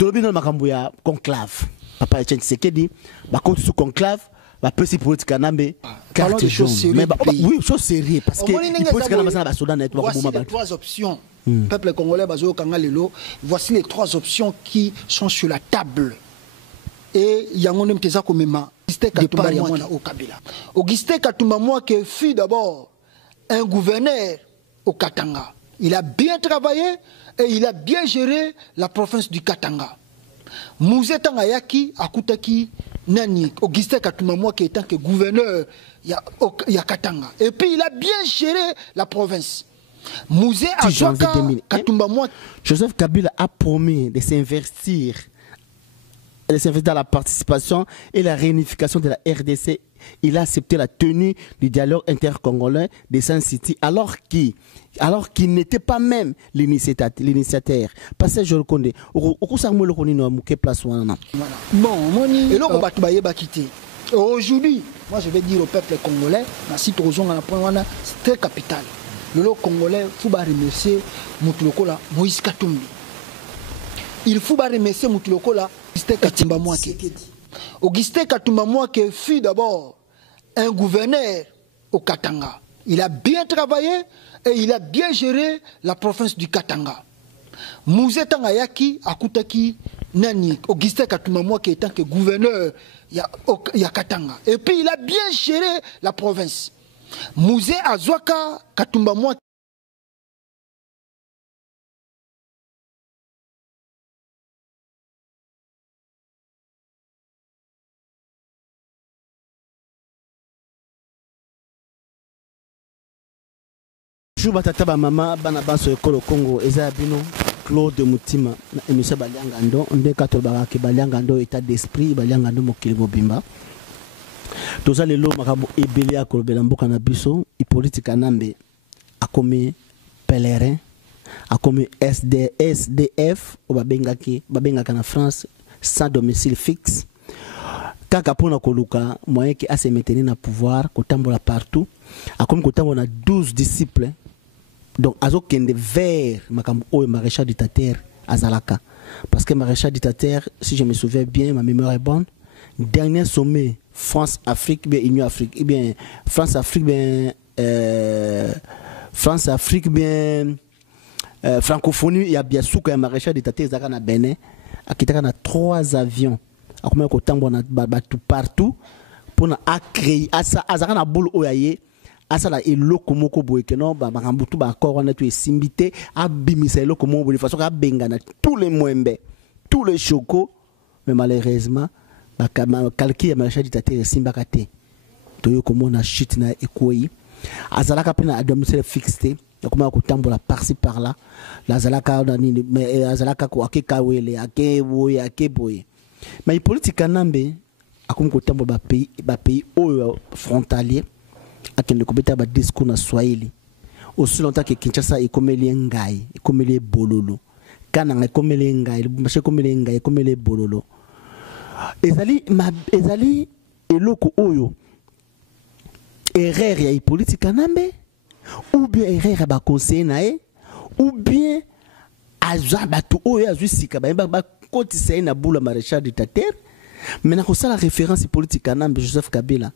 Tolobino Makambuya conclave. Papa Etienne Tshisekedi, compte sous conclave, petit politique Kanambe, carte jaune. Mais oui, chose sérieux parce que politique Kanambe ça va Soudan net. Voici les trois options. Peuple congolais bazo Kangalelo, voici les trois options qui sont sur la table. Et yangonem teza komema Augustin Katumba Mwana au Kabila. Augustin Katumba Mwana qui fut d'abord un gouverneur au Katanga. Il a bien travaillé et il a bien géré la province du Katanga. Mouzé Tangayaki Akutaki Nani Augustin Katumba Mwana qui est que gouverneur ya Katanga. Et puis il a bien géré la province. Mouzé Azwaka Katumba Mwana. Joseph Kabila a promis de s'investir dans la participation et la réunification de la RDC. Il a accepté la tenue du dialogue intercongolais de Sun City alors qu'il n'était pas même l'initiateur. Parce que je le connais. Bon, et là, aujourd'hui, moi je vais dire au peuple congolais, c'est très capital. Le congolais, il faut remercier Moutulokola Moïse Katumbi. Il faut remercier Moutulokola Augustin Katumba Mwana. Augustin Katumba Mwana qui fut d'abord un gouverneur au Katanga. Il a bien travaillé et il a bien géré la province du Katanga. Mouzé Tangayaki Akutaki Nani Augustin Katumba Mwana qui est que gouverneur ya Katanga. Et puis il a bien géré la province. Mouzé Azwaka Katumba Mwana. Bonjour batata maman bana baso ekolo Congo eza bino Claude Mutima na émission Baliangando nde kato baraki Baliangando état d'esprit Baliangando mokili mobimba toza lelo makambo ebele ya kolobela mboka na biso Hippolyte Kanambe akomi pèlerin akomi SDF o babengaka na France sans domicile fixe kaka pona koluka moyen ki a se maintenir na pouvoir kotambola partout akomi kotambola na 12 disciples. Donc, azo kende vers makambo oyo maréchal dictateur azalaka. Parce que maréchal dictateur, si je me souviens bien, ma mémoire est bonne, dernier sommet France-Afrique, bien Union Afrique, bien France-Afrique, bien France-Afrique, bien francophonie, il y a bien souka maréchal dictateur azalaka na Bénin, akitaka na 3 avions. Akomé ko tambo na batu partout pour na créer asa azalaka na boule oyaye. Asala eloko moko boye que non ba makambutu ba corps na tu esimbité abimisa eloko moko boye façon ka benga na tous les mwembe tous les chocos mais malheureusement ba calki ya macha dictateur simbaka te to yo komona shit na ekoi azalaka pena a domicile fixé yakoma ko tambola par-ci par-là la zalaka na nini mais azalaka ko akeka wele ake boye mais politique Kanambe akomi ko tambola ba pays oyo frontalier akende kobeta ba discours na Swahili aussi longtemps que Kinshasa ekomeli ngai ekomeli bololo kana ekomeli ngai lubumbashi ekomeli ngai ekomeli bololo ezali eloko oyo erreur ya Hippolyte Kanambe ou bien erreur ba conseiller nae ou bien azwa batu oyo azwisika ba kotisa na bula maréchal dictateur mais na kosala référence Hippolyte Kanambe Joseph Kabila.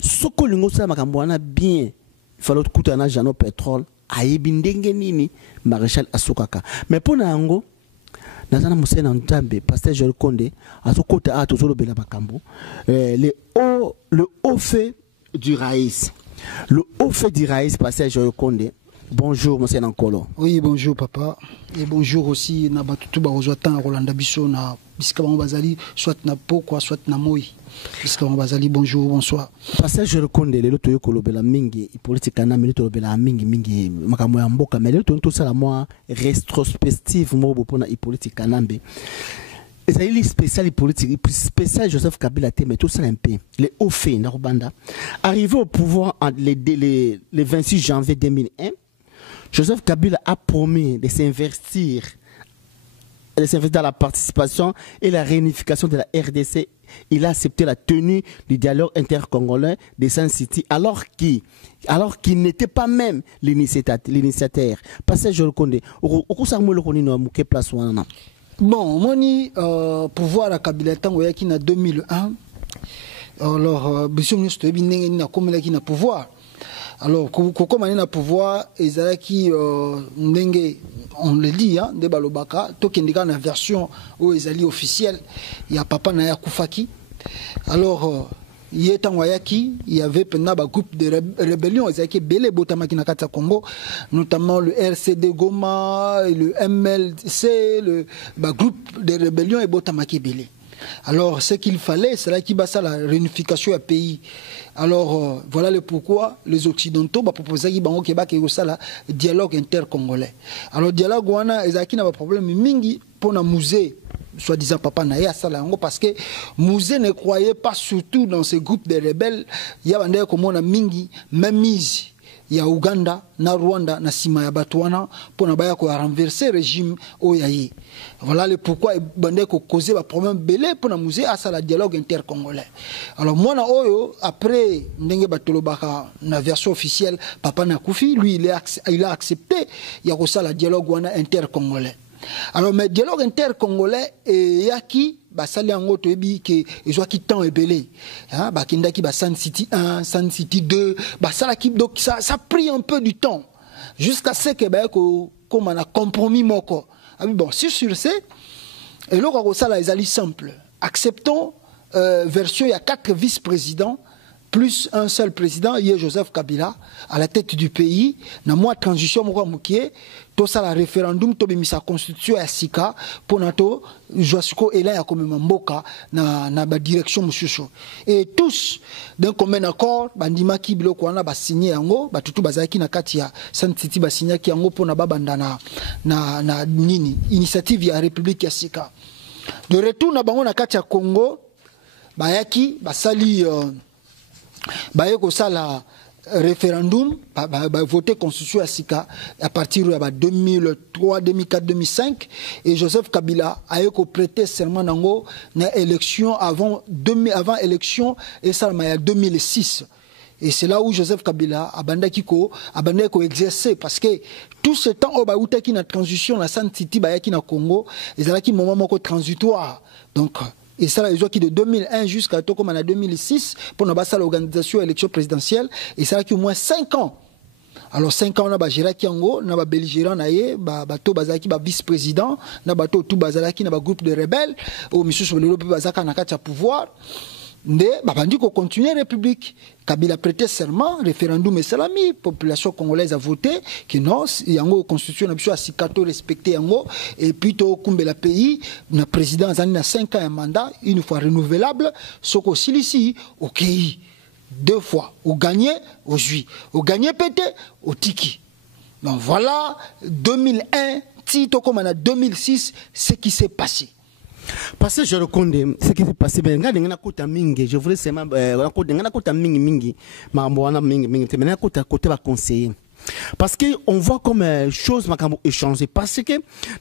Soko lingo sa makambo wana bien il fallait kuta na Jano Pétrole ayebi ndenge nini maréchal asokaka mais pona yango nazana musena ntambe pasteur Joel Konde azokota atozolo bela makambo le haut fait du raïs pasteur Joel Konde. Bonjour monsieur Nankolo. Oui bonjour papa et bonjour aussi na batutu ba ozwatan Rolanda biso na bisika bango bazali soit na pokwa soit na moi bisika bango bazali bonjour bonsoir. Pasteur Joel Konde lelo toyo kolobela mingi Hippolyte Kanambe lelo tolobela mingi makambo ya mboka mais lelo to sala moi rétrospective mo bopona Hippolyte Kanambe. ezali spécial politique spécial Joseph Kabila te mais tout ça un peu les hauts faits na Rwanda arrivé au pouvoir le 26 janvier 2001. Joseph Kabila a promis de s'investir dans la participation et la réunification de la RDC. Il a accepté la tenue du dialogue intercongolais de Sun City alors qu'il n'était pas même l'initiateur. Parce que je le connais. Bon, moni pouvoir à Kabila tango yaki na 2001. Alors biso nous to binenge na komela ki na pouvoir. Alors comment on a pouvoir ezalaki ndenge on le dit hein de balobaka to kendika na version où ezali officielle il y a papa na ya kufaki. Alors il y avait pendant un groupe de rébellion, ils avaient belé botamaki na kata Congo, notamment le RCD Goma, le MLC, le groupe de rébellion et botamaki belé. Alors ce qu'il fallait, c'est là qu'il y a la réunification du pays. Alors voilà le pourquoi les Occidentaux proposaient qu'il y ait un dialogue intercongolais. Alors dialogue wana ezaki na problème mingi pour na musée. Soi-disant papa Naya Salango parce que Mouzé ne croyait pas surtout dans ce groupe de rebelles. Il y a un comme on a mingi même mise. Il y a Ouganda, na Rwanda, na Sima ya Batouana pour na renverser le régime Oyaye. Voilà le pourquoi bandé ko causer un problème belé pour na Mouzé à ça la dialogue intercongolais. Alors moi na Oyo après ndenge batolobaka na version officielle papa na Koufi lui il a accepté il y a ko ça la dialogue wana intercongolais. Alors, mais dialogue intercongolais et yaki, basali en autre ebi que ils ont qui temps ebelé, hein, bakinda qui San City 1, San City 2, basala qui donc ça a pris un peu du temps jusqu'à ce que comme on a compromis moko. Ah oui bon, si sur ce et là comme ça là ils allaient simple. Acceptons version il y a 4 vice-présidents plus un seul président, il y a Joseph Kabila à la tête du pays. Na moi transition moko mukie tout ça la référendum to bimisa constitution ya sika pour nato joasiko ela ya comme mboka na ba direction mususu et tous d'un commun accord bandima ki biloko wana ba signer yango batutu bazaki na kati ya San City ba signer ki yango pona babanda na nini initiative ya République ya sika de retour na bango na kati ya Congo bayaki basali bayeko sala référendum voter constitution à Sika à partir de 2003 2004 2005 et Joseph Kabila a prêté serment nango na élection avant élection et ça en 2006 et c'est là où Joseph Kabila a bandaki ko exercer parce que tout ce temps au baouta qui na transition na San City bayaki na Congo et ça là qui moment moko transitoire donc et ça, ils ont qui de 2001 jusqu'à 2006 pour l'organisation de l'élection présidentielle. Et ça, qui au moins 5 ans. Alors 5 ans, on a Gérard Kiango, on a belligérant, on a bateau bazaki, vice-président, on a bateau tout bazalaki, on a groupe de rebelles, au monsieur sur le bazaka na katia pouvoir. Mais bandi ko continuer République. Kabila prêté serment, référendum et salami, population congolaise a voté que non, yango constitution na biso asikato respecté yango et puis to kumbela pays na président zani na 5 ans un mandat une fois renouvelable soko silisi OK 2 fois au gagné au juillet au gagné pété au tiki. Donc voilà 2001 tito comme en 2006 ce qui s'est passé. Parce que je reconnais ce qui s'est passé, je voudrais seulement mingi, conseiller. Parce qu'on voit comme chose échanger. Parce que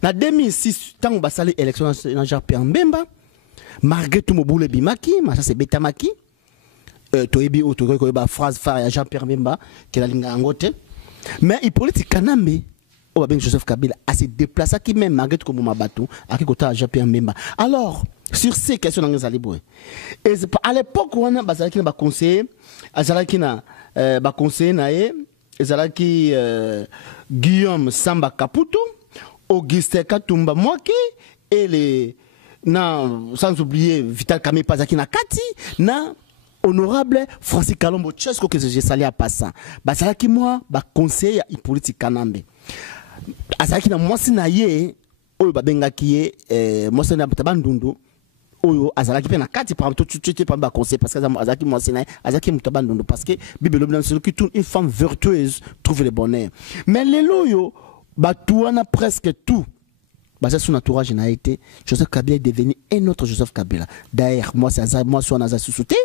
en 2006, quand on a salé l'élection dans Jean-Pierre Mbemba, malgré tout mon bimaki, ça c'est Betamaki, Toebi ou Toebi, phrase phare Jean-Pierre Mbemba, qui est la ligne angote. Mais il politique Kanambe. Joseph Kabila a se déplacé qui même malgré tout comme bateau à qui côté Jean-Pierre Mbemba. Alors sur ces questions dans les aliboué et à l'époque on a bazalaki na conseiller azalaki na conseiller nae ezalaki Guillaume Samba Kaputu, Auguste Katumba Mwaki et les sans oublier Vital Kamerhe Pazaki na kati na honorable Francis Kalombo Tchesko que j'ai salé à passant bazalaki moi conseiller politique Kanambe azalaki na mwasi na ye oyo babengaki ye mwasi na Mutabandundu oyo azalaki pe na kati par tout par conseil parce que azalaki mwasi na ye azalaki Mutabandundu parce que Bible blanc celui qui tourne une femme vertueuse trouve le bonheur mais lelo yo batuana presque tout basé sur son entourage n'a été Joseph Kabila est devenu un autre Joseph Kabila d'ailleurs moi c'est moi sur naza susouté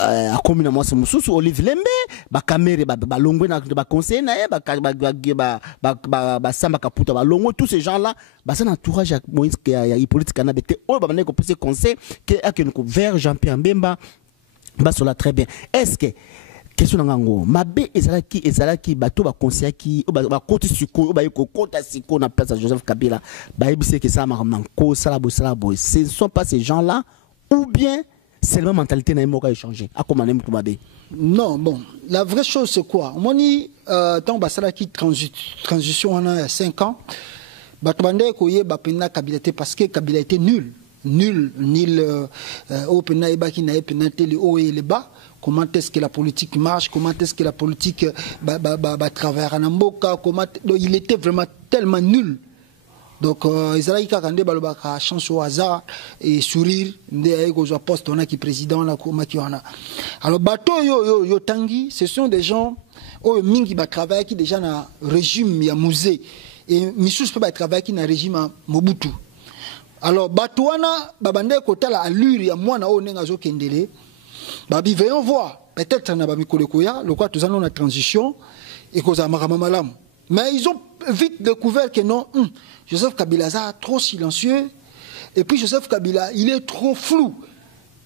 a commune moi c'est mususu Olive Lembe ba Kamerhe ba longwe na ba conseiller na ye ba Samba Kaputa ba longwe tous ces gens là ba c'est entourage à Moïse ya Hippolyte Kanambe te o ba ko conseil que a que vers Jean-Pierre Mbemba ba sur là très bien est-ce que question nango mabe ezalaki bato ba conseiller ki ba koti siko ba ko kota siko na place Joseph Kabila ba yebise que ça marama ko sala bo ce ne sont pas ces gens là ou bien c'est la mentalité na moka échanger a comment même mabe. Non, bon, la vraie chose c'est quoi? On dit tant basala qui transition on a 5 ans bato bande ko ye ba pena Kabila parce que Kabila était nul au pena eba ki na pena tele o et le bas. Comment est-ce que la politique marche, comment est-ce que la politique travaille en Amboka, il était vraiment tellement nul. Donc, ils allaient quand chance au hasard et sourire, des postes on a qui président là, alors bateau yo tangi, ce sont des gens au mingi ba travail qui déjà na régime ya musée et Missous peut travailler qui na régime Mobutu. Alors bateau wana babande kota la allure ya mwana o nenga zo kendele. Babi, veillons voir. Peut-être qu'on a mis le quoi, tous en la transition et qu'on a malam. Mais ils ont vite découvert que non, Joseph Kabila est trop silencieux et puis Joseph Kabila, il est trop flou.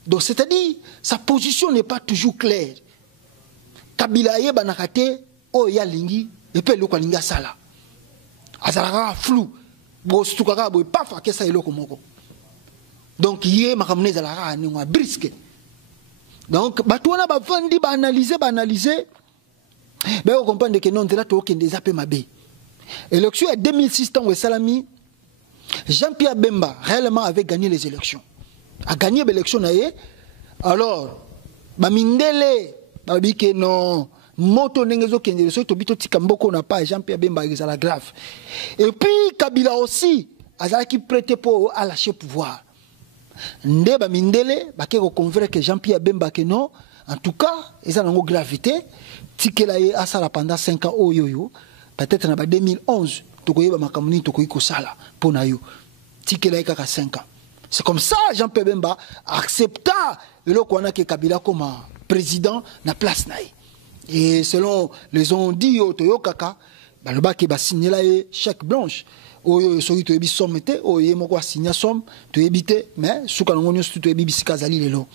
Donc c'est-à-dire, sa position n'est pas toujours claire. Kabila est banakate, oh ya lingi, et puis le quoi linga sala. Azara flou. Bo stukaka bo pas fa que ça est le komoko. Donc hier makamne zalara ni wa brisque. Donc, batouana ba vandi ba analyser. Mais on comprend que non, là tu des appels mabé. Élection en 2006 tant Salami, Jean-Pierre Bemba réellement avait gagné les élections. A gagné l'élection naé. Alors, ba mindele ba bi que non, moto nengezo kende so to bito tikamboko na pas Jean-Pierre Bemba est la grave. Et puis Kabila aussi, azala qui prêtait pour à lâcher pouvoir. Ndeba mindele bakeko convaincre que Jean-Pierre Bemba que non en tout cas ils ont une gravité tikela a sala pendant 5 ans oyoyo peut-être en 2011 tokoyeba makamuni tokoyiko sala pona yo tikela kaka 5 ans. C'est comme ça Jean-Pierre Bemba accepta le kwana que Kabila comme président na place naï. Et selon les on dit au Toyo Kaka baloba ke ba signer la chèque blanche. Oyo soki to ebi sommete oyo moko signer somme to ebité mais suka ngoni stu to ebi bisika zali lelo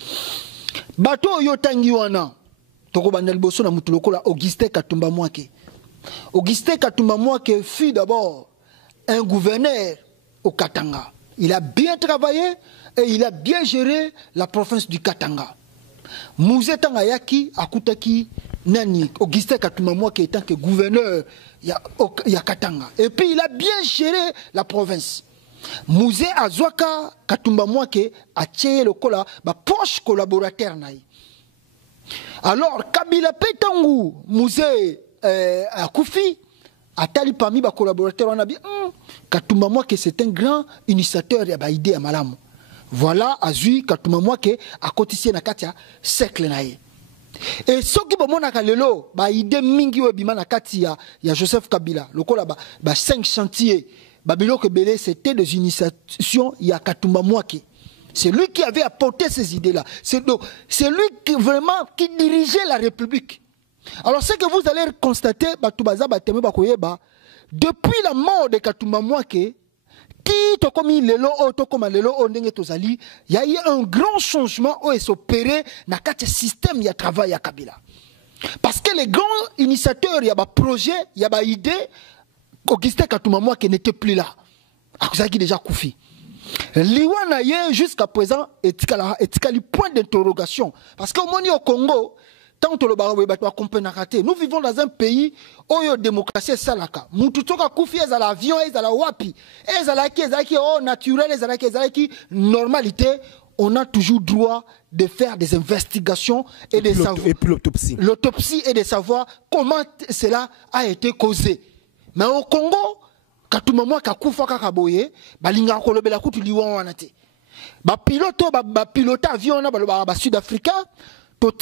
bato oyo tangi wana toko bandel boso na mutu lokola Augustin Katumba Mwake fut d'abord un gouverneur au Katanga. Il a bien travaillé et il a bien géré la province du Katanga. Mouzé Tangayaki akutaki nani Augustin Katumba Mwake étant que gouverneur ya Katanga. Et puis il a bien géré la province. Mouzé Azwaka Katumba Mwake a tiré le cola, proche collaborateur naï. Alors Kabila Petangu Mouzé Akoufi a tali parmi les collaborateurs on a dit Katumba Mwake c'est un grand initiateur ya idée à Malamu. Voilà Azui Katumba Mwake a cotisé na katia cercle naï. Et ce qui va monaka lelo ba idée mingi webima na kati ya Joseph Kabila lokola ba 5 chantiers babilo que belé c'était des initiations ya Katumba Mwake. C'est lui qui avait apporté ces idées là. C'est lui qui vraiment qui dirigeait la République. Alors ce que vous allez constater batubaza bateme bakoyeba depuis la mort de Katumba Mwake il y a eu un grand changement où s'opérer dans le système de travail à Kabila. Parce que les grands initiateurs, il y a des projets, il y a des idées, Augustin Katumba Mwake n'était plus là. Il qui déjà koufi. Liwana jusqu'à présent est le point d'interrogation. Parce qu'au Congo, nous vivons dans un pays où la démocratie est salaka. Mututoka koufi est à l'avion, est à la wapi. Est à la qui naturel, est à la qui normalité. On a toujours droit de faire des investigations et de savoir l'autopsie et de savoir comment cela a été causé. Mais au Congo, Katumba Mwake kakufa kakaboye, balinga kolobela kutu liwa wanate. Ba pilote avion na ba sud-africain. Parce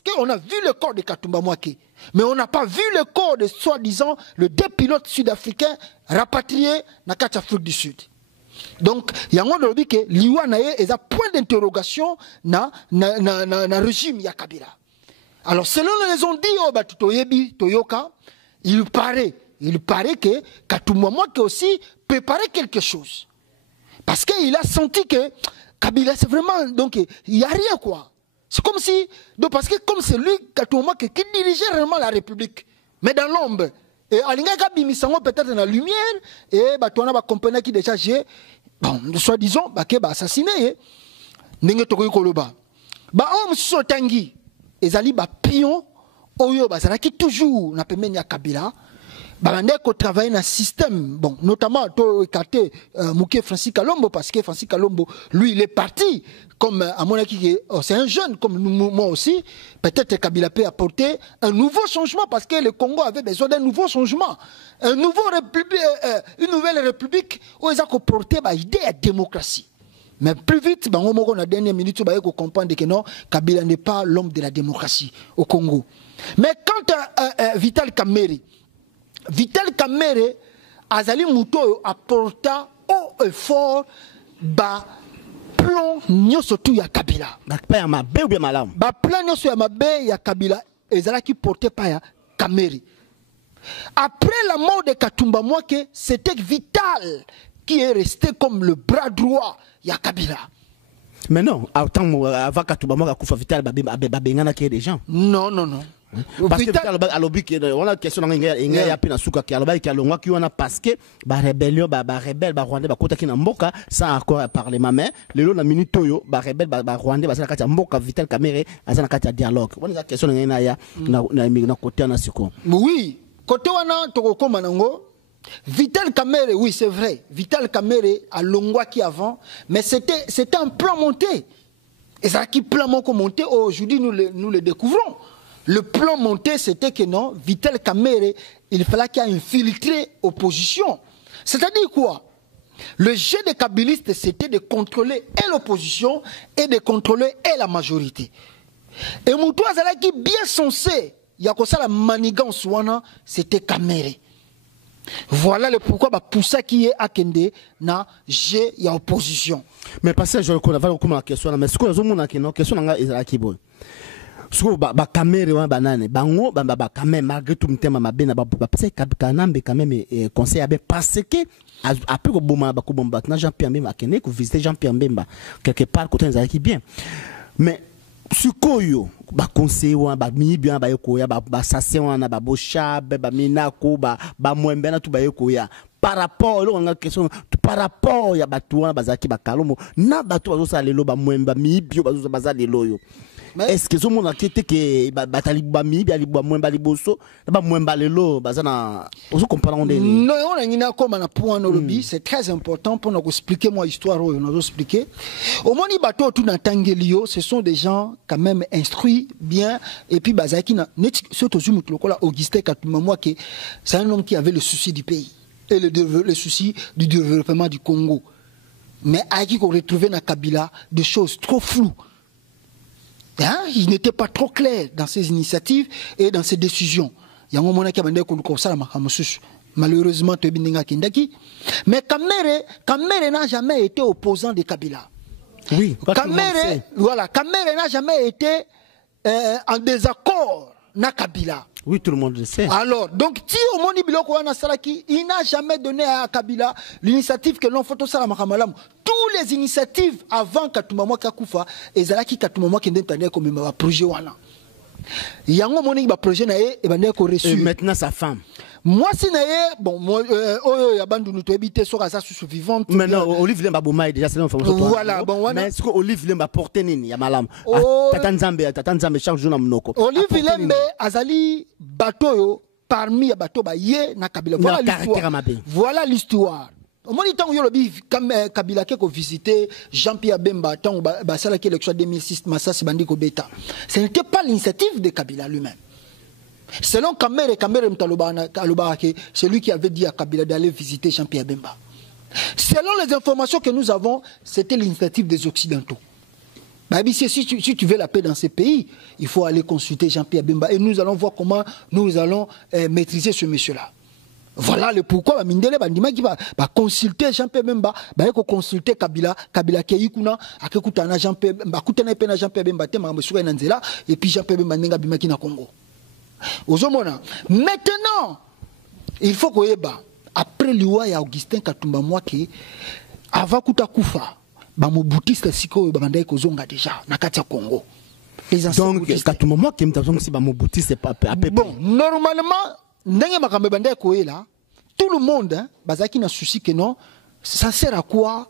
qu'on a vu le corps de Katumba Mwake, mais on n'a pas vu le corps de soi-disant le 2 pilotes sud-africains rapatriés dans l'Afrique du Sud. Donc, il y a un lobby que l'Iwanaye est un point d'interrogation dans le régime ya Kabila. Alors, selon les on dit Toyoka, il paraît que Katumba Mwake aussi préparait quelque chose. Parce qu'il a senti que Kabila, c'est vraiment, donc, il n'y a rien quoi. C'est comme si, donc parce que comme c'est lui qui dirigeait réellement la République, mais dans l'ombre. Et Alingaka Bimisango peut-être dans la lumière, et Batouana va comprendre qui déjà j'ai, bon, soi-disant, qui va assassiner. N'enge Tokoy Koloba. Homme Sotangi, Ezali ba pion, Oyo, qui toujours n'a pas mené à Kabila. Bandeko travaille dans un système, bon, notamment écarté Mouké Francis Kalombo, parce que Francis Kalombo, lui, il est parti, comme à mon avis, c'est un jeune, comme moi aussi. Peut-être Kabila peut apporter un nouveau changement, parce que le Congo avait besoin d'un nouveau changement. Une nouvelle république où ils ont porté l'idée de démocratie. Mais plus vite, dans la dernière minute, on va comprendre que non, Kabila n'est pas l'homme de la démocratie au Congo. Mais quant à Vital Kamerhe Azali Muto apporta haut et fort ba plan nyoso tu ya Kabila. Ba plan mabe ou bien malamu. Ba plan nyoso ya mabe ya Kabila ezala qui portait pas ya Kamerhe. Après la mort de Katumba Mwake, c'était Vital qui est resté comme le bras droit ya Kabila. Mais non, avant Katumba Mwake kufa Vital babengana qui des gens. Non, non, non. Parce que à l'objet on a question il y a pina suka qui alobaki qui alongwa qui on a parce que ba rébellion ba rebelle ba rwandais ba kota ki na mboka sans accord parlement mais lelo na minute oyo ba rebelle ba rwandais ba sala kati mboka Vital Kamerhe azana kati dialogue on a question na ya na côté na siko oui côté wana toko manango Vital Kamerhe oui c'est vrai Vital Kamerhe a longwa qui avant mais c'était un plan monté et ça qui plan monté aujourd'hui nous le découvrons. Le plan monté, c'était que non, Vital Kamerhe, il fallait qu'il y ait infiltré l'opposition. C'est-à-dire quoi? Le jeu des kabylistes, c'était de contrôler et l'opposition et de contrôler et la majorité. Et Moutou Azalaki, bien censé, il y a comme ça la manigance, c'était Kamerhe. Voilà le pourquoi pour ça qui est à Kende, na jeu, il y a opposition. Mais parce que je vais vous la question, mais ce que je veux dire, la question est bon. So ba Kamerhe wa banane bango ba quand même malgré tout mtema mabena ba parce que Kanambe quand même conseil abe parce que après ko boma ba ko bomba na Jean-Pierre Mbemba akene ko visiter Jean-Pierre Mbemba quelque part côté nzaki bien mais sikoyo ba conseil wa ba mi bien ba yokoya ba sase wana ba bosha ba minako ba mwembe na tu ba yokoya par rapport à question par rapport ya batu wana bazaki ba kalomo na batu bazo sa lelo ba mwemba mi bio bazo baza lelo yo. Est-ce que ce monde a été que Batalibami, Balibouamouemba Liboso, Bamouemba Lelo, Bazana, vous comprenez? Non, on a comme un point au lobby, c'est très important pour nous expliquer moi l'histoire, on nous expliquer. Au moins, les bateaux tout dans Tangelio, ce sont des gens quand même instruits bien, et puis Bazaki, surtout Augustin Katumamwa, c'est un homme qui avait le souci du pays et le souci du développement du Congo. Mais à qui qu'on retrouvait dans Kabila des choses trop floues. Hein? Il n'était pas trop clair dans ses initiatives et dans ses décisions. Il y a un moment qui a demandé qu'on ça malheureusement, mais Kamerhe n'a jamais été opposant de Kabila. Oui, Kamerhe n'a jamais été en désaccord avec Kabila. Oui, tout le monde le sait. Alors, donc, si au Moni Biloko Saraki, il n'a jamais donné à Kabila l'initiative que l'on fait au Salamakalam. Toutes les initiatives avant Katumamwa Kakoufa, et Zalaki Katumamwa qui n'entendait comme un projet. Il y a un Moni projet et reçu. Maintenant, sa femme. Moi, si bon, moi, il y a bandu nous habiter sur la sous vivante. Maintenant, Olive Lemba Bouma est déjà c'est l'information. Voilà, bon, mais est-ce que Olive Lemba porte nini ya malam? Tatanzambe chaque jour na mnoko. Olive Lemba azali bateau parmi les bateaux baye na Kabila. Voilà l'histoire. Au moment où il y a Kabila qui a visité Jean-Pierre Bemba, tant que l'élection 2006, Massas Bandiko Beta. Ce n'était pas l'initiative de Kabila lui-même. Selon Kamerhe c'est lui qui avait dit à Kabila d'aller visiter Jean-Pierre Bemba. Selon les informations que nous avons, c'était l'initiative des Occidentaux. Si tu veux la paix dans ces pays, il faut aller consulter Jean-Pierre Bemba. Et nous allons voir comment nous allons maîtriser ce monsieur-là. Voilà le pourquoi Mindele Bandima qui va consulter Jean-Pierre Bemba, va consulter Kabila Keikuna, Akekutana Jean-Pierre Bemba, Kutana Jean-Pierre Bemba, et puis Jean-Pierre Bemba Nenga Bimaki na Congo. Maintenant, il faut qu'on ait après l'Iwa et Augustin Katumba Mwake, avant Kuta Kufa, Bamoboutiste Siko Bandai Kozonga déjà, Nakatia Congo. Les anciens donc Mobutistes. moment qui me si Mobutu c'est pas Bon, normalement, tout le monde, hein, bazaki na souci que non, ça sert à quoi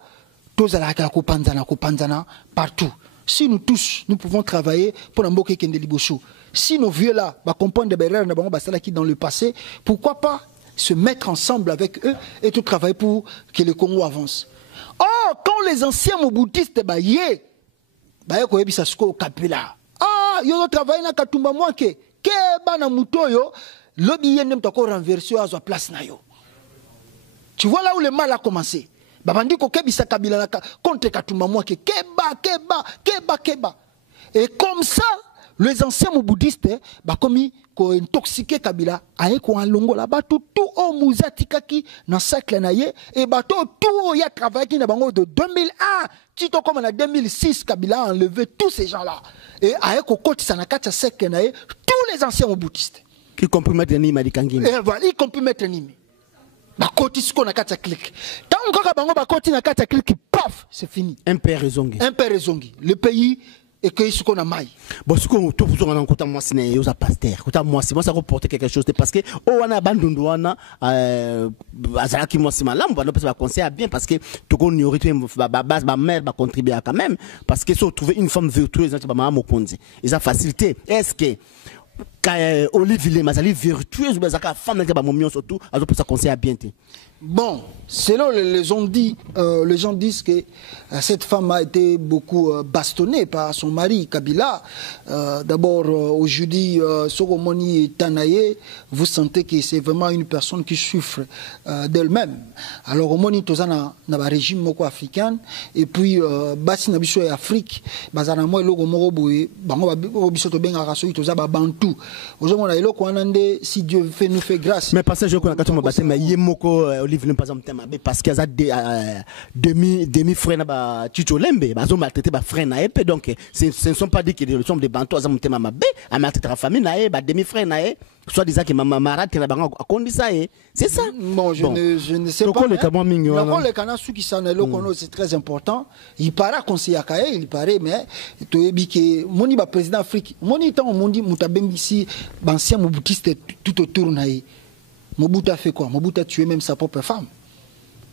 partout. Si nous tous, nous pouvons travailler pour n'importe quel libocho. Si nos vieux là, comprendre des erreurs dans le passé, pourquoi pas se mettre ensemble avec eux et tout travailler pour que le Congo avance. Oh, quand les anciens Mobutistes baillé, ko yebisa sko kapila. Ah, yo travaille na katumba moi ke bana mutoyo, lobi yende mtako renverser à sa place na yo. Tu vois là où le mal a commencé. Babandi ko kebisa kabila na contre katumba moi ke keba. Et comme ça, les anciens Mobutistes commis ko intoxiqué kabila aye ko alongola bato tout au muzatikaki na cercle na ye et bato tout ya travaillé qui na bango de 2001 tito comme en 2006 kabila a enlevé tous ces gens là et aye ko kotisa na kati cercle na ye tous les anciens Mobutistes qui compromettent ni madikangi et voilà ils compromettent ni ba koti ce qu'on a kati clic tant ko ka bango ba koti na kati clic paf c'est fini un père rezongi le pays et que ce qu'on a maille. Bon, ce qu'on tout vous en a moi c'est un pasteur. Moi ça reporter quelque chose parce que on a abandonné azala qui moi c'est malin, on va conseiller bien parce que tout qu'on y aurait base ma mère va contribuer quand même parce que si on trouver une femme virtueuse dans maman mokonzi, ils a facilité. Est-ce que Olivier Mazali virtueuse ou ça femme dans mon mion surtout, alors pour ça conseiller bien. Bon, selon les gens disent que cette femme a été beaucoup bastonnée par son mari Kabila. D'abord, aujourd'hui, Sogomoni Tanaye, vous sentez que c'est vraiment une personne qui souffre d'elle-même. Alors, au Moni Tozana na régime moko africain et puis basi na biso Afrique, bazana mo eloko moko boye, bango biso to benga raso itoza ba bantu. Aujourd'hui, on a eloko anande si Dieu nous fait grâce. Mais parce que je connais quand on batté mais yemoko Olivier par exemple parce qu'il y a demi frère na Chicho Lembe bazo maltraité ba frère na épée donc ce ne sont pas dit que les sommes des bantos à mutema mabe à maltraiter la famille na ba demi frère na soit disant que maman marade que na bango kondi ça c'est ça. Bon, je ne sais pas. Le canard sous qui s'en est là c'est très important. Il paraît conseiller Kaye, il paraît mais to ebi que moni ba président Afrique moni tant mondi mutabengi ici ancien Mobutiste tout autour na ye. Mobutu a fait quoi? Mobutu a tué même sa propre femme.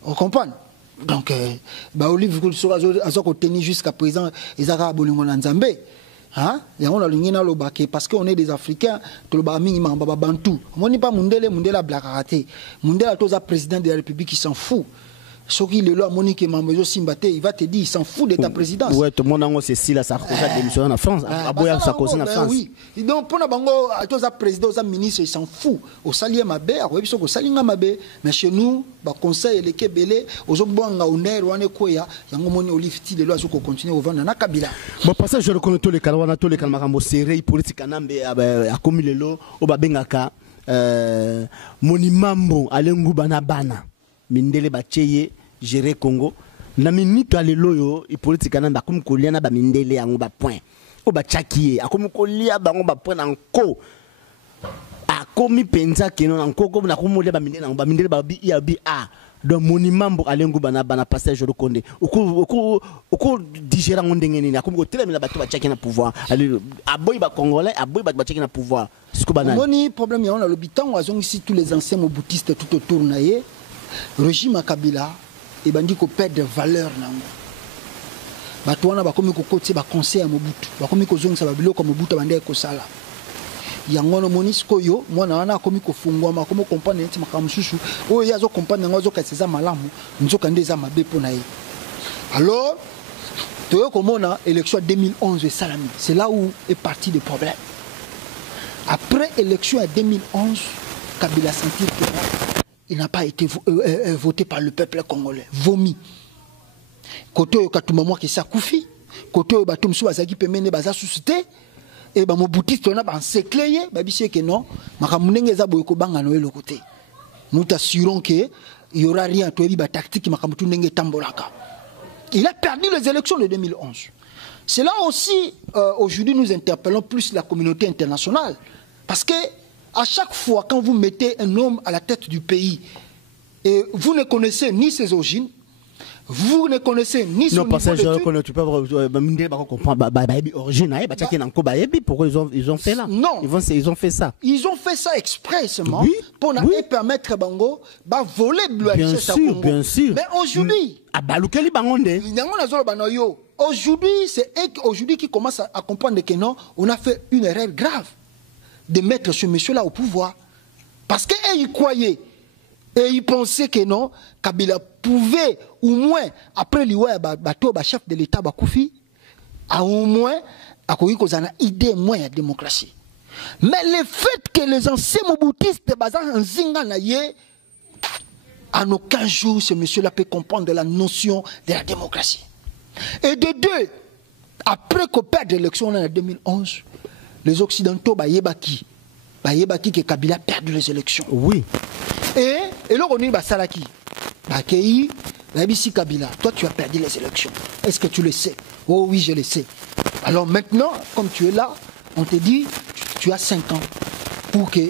On comprend? Donc, Olivier a tenu jusqu'à présent, ils ont abolingo na Nzambe. Hein? Et on a l'ingéna le baquet parce qu'on est des Africains, tout le baming mamba bantou. On n'est pas Mundela blagarate. Mundela toza président de la République qui s'en fout. Ce qui est là, Monique Mambezo Simbate, il va te dire, il s'en fout de ta présidence. Ouais, tout le monde a c'est si la Sarkozy a démissionné en France. Aboya Sarkozy en France. Oui. Donc, pour Bango, tous les présidents, tous les ministres, ils s'en foutent. Au Sali Mabé, au Sali Mabé, mais chez nous, le conseil, les Kébélé, aux Ombouanga, au Ner, au Nekoya, il y a un moment où il faut de l'oiseau qui continue au vent dans Kabila. Bon, parce que je reconnais tous les Kalwana, tous les Kalmarambo serrés, politiques, à Komilelo, au Babengaka, Monimambo, Alengu Banabana. Mindele bacheye gérer Congo na minito aleloyo i politique na bakum kolia na ba mindele yango ba point o ba chakie akomi kolia bango ba point nanko akomi penza keno nanko ko na komolia ba mindele nango ba mindele ba bi ya bi a donc monimambo alengu bana passage le konde oko digérer ngondenge nini akomi ko telemela bato ba chakie na pouvoir ali aboy ba congolais aboy ba chakie na pouvoir siko banana moni problème ya on a l'habitant wazong ici tous les anciens mobutistes tout autour na ye régime Kabila et bandi ko perdre de valeur nango bato wana bakomi ko koti ba conseil à Mobutu bakomi ko zongisa ba biloko Mobutu bande ko sala yango no monisco yo mwana wana akomi ko fungwa makomo comprendre nti makamususu oyo yazo comprendre ngo zo kaseza malamu nzoka ndeza mabe pona ye alors toyo komona élection 2011 salami c'est là où est parti le problème après élection à 2011 Kabila sentir que il n'a pas été voté par le peuple congolais. Vomi. Koto Katuma moi qui s'accoufi. Koto Batum sou azaki pemene baza suscité. Et ba Mobutistes on a ban séclayé. Ba bisi que non. Makamunenge za boyko banga noé le côté. Nous t'assurons que il y aura rien. Toi ba tactique makamutu nenge tambolaka. Il a perdu les élections de 2011. C'est là aussi aujourd'hui nous interpellons plus la communauté internationale parce que à chaque fois, quand vous mettez un homme à la tête du pays et vous ne connaissez ni ses origines, vous ne connaissez ni son non, parce que niveau je connais, tu peux comprendre, origine, pourquoi ils ont fait là? Non. Ils ont fait ça. Ils ont fait ça expressement oui, pour permettre Bango de voler la richesse à Congo. Bien sûr. Mais aujourd'hui, c'est aujourd'hui qui commence à comprendre que non, on a fait une erreur grave de mettre ce monsieur-là au pouvoir. Parce qu'ils croyaient et ils pensaient que non, Kabila pouvait au moins, après le chef de l'État, au moins, avoir une idée moins de démocratie. Mais le fait que les anciens moboutistes en aucun jour, ce monsieur-là peut comprendre la notion de la démocratie. Et de deux, après qu'on perde l'élection en 2011, les Occidentaux, Yebaki que Kabila perd les élections. Oui. Et là, on est Salaki. Kabila, toi tu as perdu les élections. Est-ce que tu le sais? Oh oui, je le sais. Alors maintenant, comme tu es là, on te dit, tu as 5 ans pour que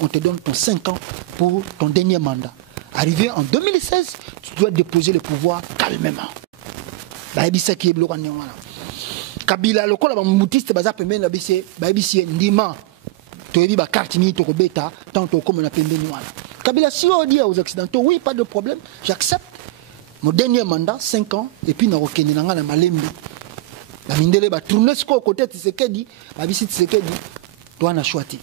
on te donne ton 5 ans pour ton dernier mandat. Arrivé en 2016, tu dois déposer le pouvoir calmement. Kabila, le col moutiste, baza pembe na bise, baibisi ndima. Toyebi ba carte ni to beta, tant comme on a pembe ni wana. Kabila, si on dit aux Occidentaux, oui, pas de problème, j'accepte mon dernier mandat, 5 ans, et puis na rokeni na ngana malembe. La mindele ba tourner ce côté Tshisekedi, ba bisi Tshisekedi, toi na choisi.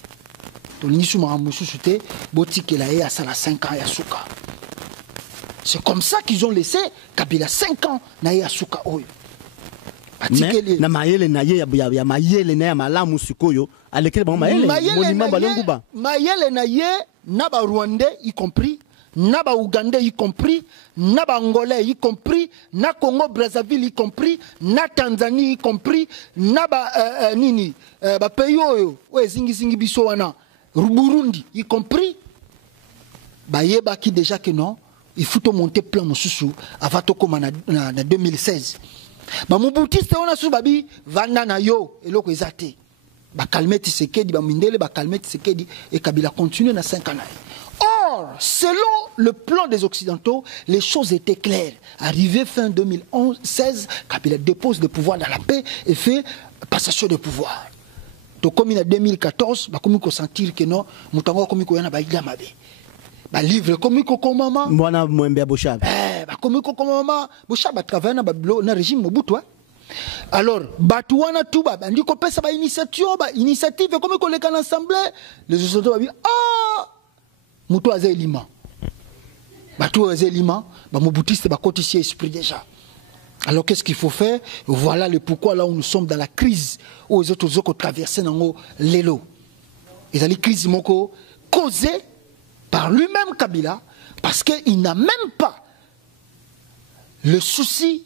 To lingisu mamusu sute, botiki la ya sala 5 ans ya suka. C'est comme ça qu'ils ont laissé Kabila 5 ans na ya suka oyo. Na mayele na ye ya mayele na ya malamu sikoyo alekele ba mayele monument balenguba mayele na ye na ba Rwandais y compris na ba Ougandais y compris na ba Angolais y compris na Congo Brazzaville y compris na Tanzanie y compris na ba nini ba pays oyo we zingi biso wana Burundi y compris ba yeba ki déjà que non il faut monter plan mosusu avant to comme na 2016. Ba moboutiste on a sous babi vanda na yo eloko ezate ba calmer Tshisekedi ba mindele ba calmer Tshisekedi et Kabila continue na 5 ans. Or, selon le plan des Occidentaux, les choses étaient claires. Arrivé fin 2016, Kabila dépose le pouvoir dans la paix et fait passation de pouvoir. Donc comme en 2014, ba komi ko sentir que non, mutango komi ko yana ba ila mabe. Ba livre comme Kokomama mwana mwembe Boshab comme Kokomama Boshab travaille na régime Mobutu. Alors batouana tout ba ndi ko pesa ba initiative comme ko leka na assemblée les autres ba mutu azelima batu azelima ba mobutiste ba kotisi esprit déjà. Alors qu'est-ce qu'il faut faire? Voilà le pourquoi là où nous sommes dans la crise où les autres ont traversé dans l'élo. Et la crise moko causée par lui-même Kabila, parce qu'il n'a même pas le souci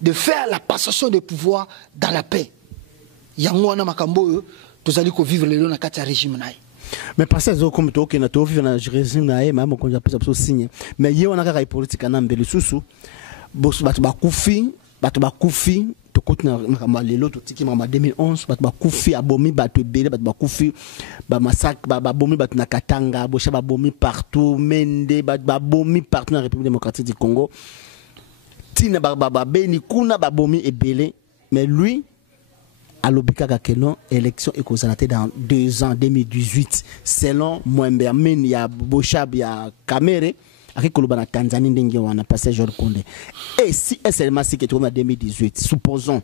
de faire la passation de pouvoir dans la paix. Yangwana makambo tous allez vivre le long de régime. Mais parce que comme tu as dit, vivre dans le régime naïe, mais on a pas signe. Mais il y a une politique en ambele sous boss batubakufi to kotna na lelo to tiki mama 2011 batubakufi abomi batu ebele batubakufi ba massacre ba bomi batu na Katanga bosha ba bomi partout mende ba bomi partout na République démocratique du Congo tina ba beni kuna ba bomi ebele. Mais lui à l'obikaka que non élection est causalité dans 2 ans 2018 selon Mwembe Amin ya Boshab ya Kamere avec Kolobana Tanzanie ndenge wana passé Georges Condé. Et si seulement si que tu en 2018 supposons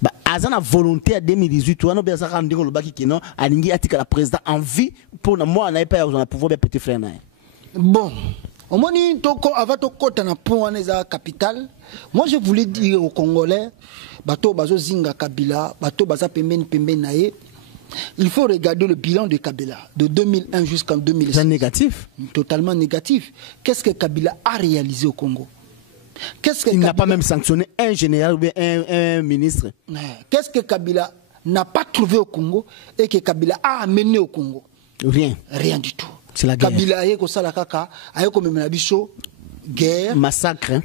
ba azana volonté à 2018 wana bien ça rendre kolobaki que non alingi atika la président en vie pour moi na pas on a pouvoir bien petit frère na. Bon au moins avant to kota na point wana capitale. Moi je voulais dire aux Congolais bato bazo zinga Kabila bato baza pembeni nae. Il faut regarder le bilan de Kabila de 2001 jusqu'en 2006. C'est négatif. Totalement négatif. Qu'est-ce que Kabila a réalisé au Congo? Il n'a pas même sanctionné un général ou bien un ministre. Qu'est-ce que Kabila n'a pas trouvé au Congo et que Kabila a amené au Congo? Rien. Rien du tout. C'est la guerre. Kabila a ko sala kaka, a ko memena biso guerre, massacre,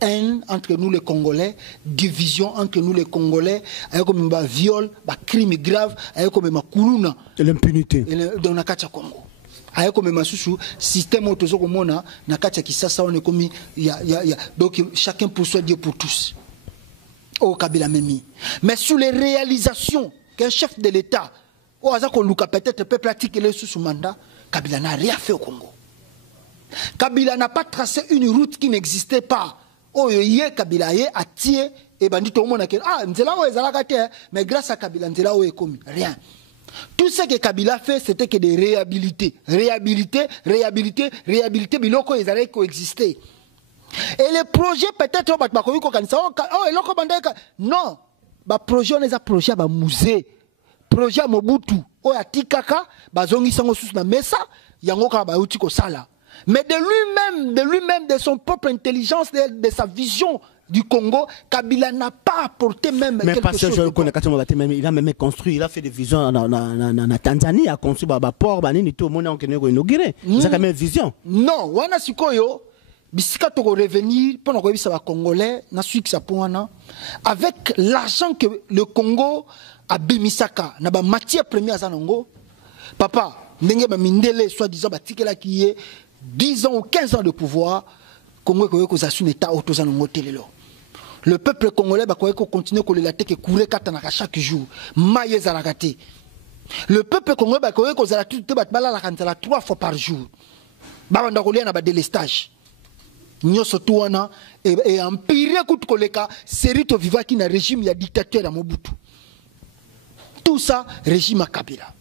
haine entre nous les Congolais, division entre nous les Congolais, avec comme un viol, un crime grave, avec comme un kuluna, l'impunité dans la Kacha Congo. Aye comme masusu système autozo komona na kati ya Kisasa on est comme donc chacun pour soi Dieu pour tous. Au Kabila Memi. Mais sur les réalisations qu'un chef de l'État au hasard qu'on peut-être peut pratiquer le sous mandat, Kabila n'a rien fait au Congo. Kabila n'a pas tracé une route qui n'existait pas. Oh, Kabila a tiré et bandit au monde mais grâce à Kabila, est commis. Rien. Tout ce que Kabila fait, c'était que des réhabilités. Réhabiliter, biloko ils allaient coexister. Et les projets, peut-être, non. Les projets, on les a projets à musée. Projet à Mobutu. Oh, à Tikaka, bazongi sango sous na mesa, yango ka ba uti ko sala. Mais de lui-même, de son propre intelligence, de sa vision du Congo, Kabila n'a pas apporté même quelque chose. Il a même construit, il a fait des visions en Tanzanie, il a construit un port, tout le monde a inauguré. Il a quand même une vision. Non, wana sikoyo, bisika toko revenir, pendant que ça va congolais, na suik sa poana, avec l'argent que le Congo a bimisaka, na ba matière première zanongo, papa, ndenge ba mindele, soi-disant, ba tikela qui est 10 ans ou 15 ans de pouvoir, Congo ko zasu état autozanongo telelo. Le peuple congolais va continuer à relater que courir katanaka chaque jour. Maïe zarakate. Le peuple congolais va continuer à 3 fois par jour. Babanda kolia na ba délestage. Nyoso tuana et empiré coup koleka serito viva qui na régime ya dictateur à Mobutu. Tout ça régime à Kabila.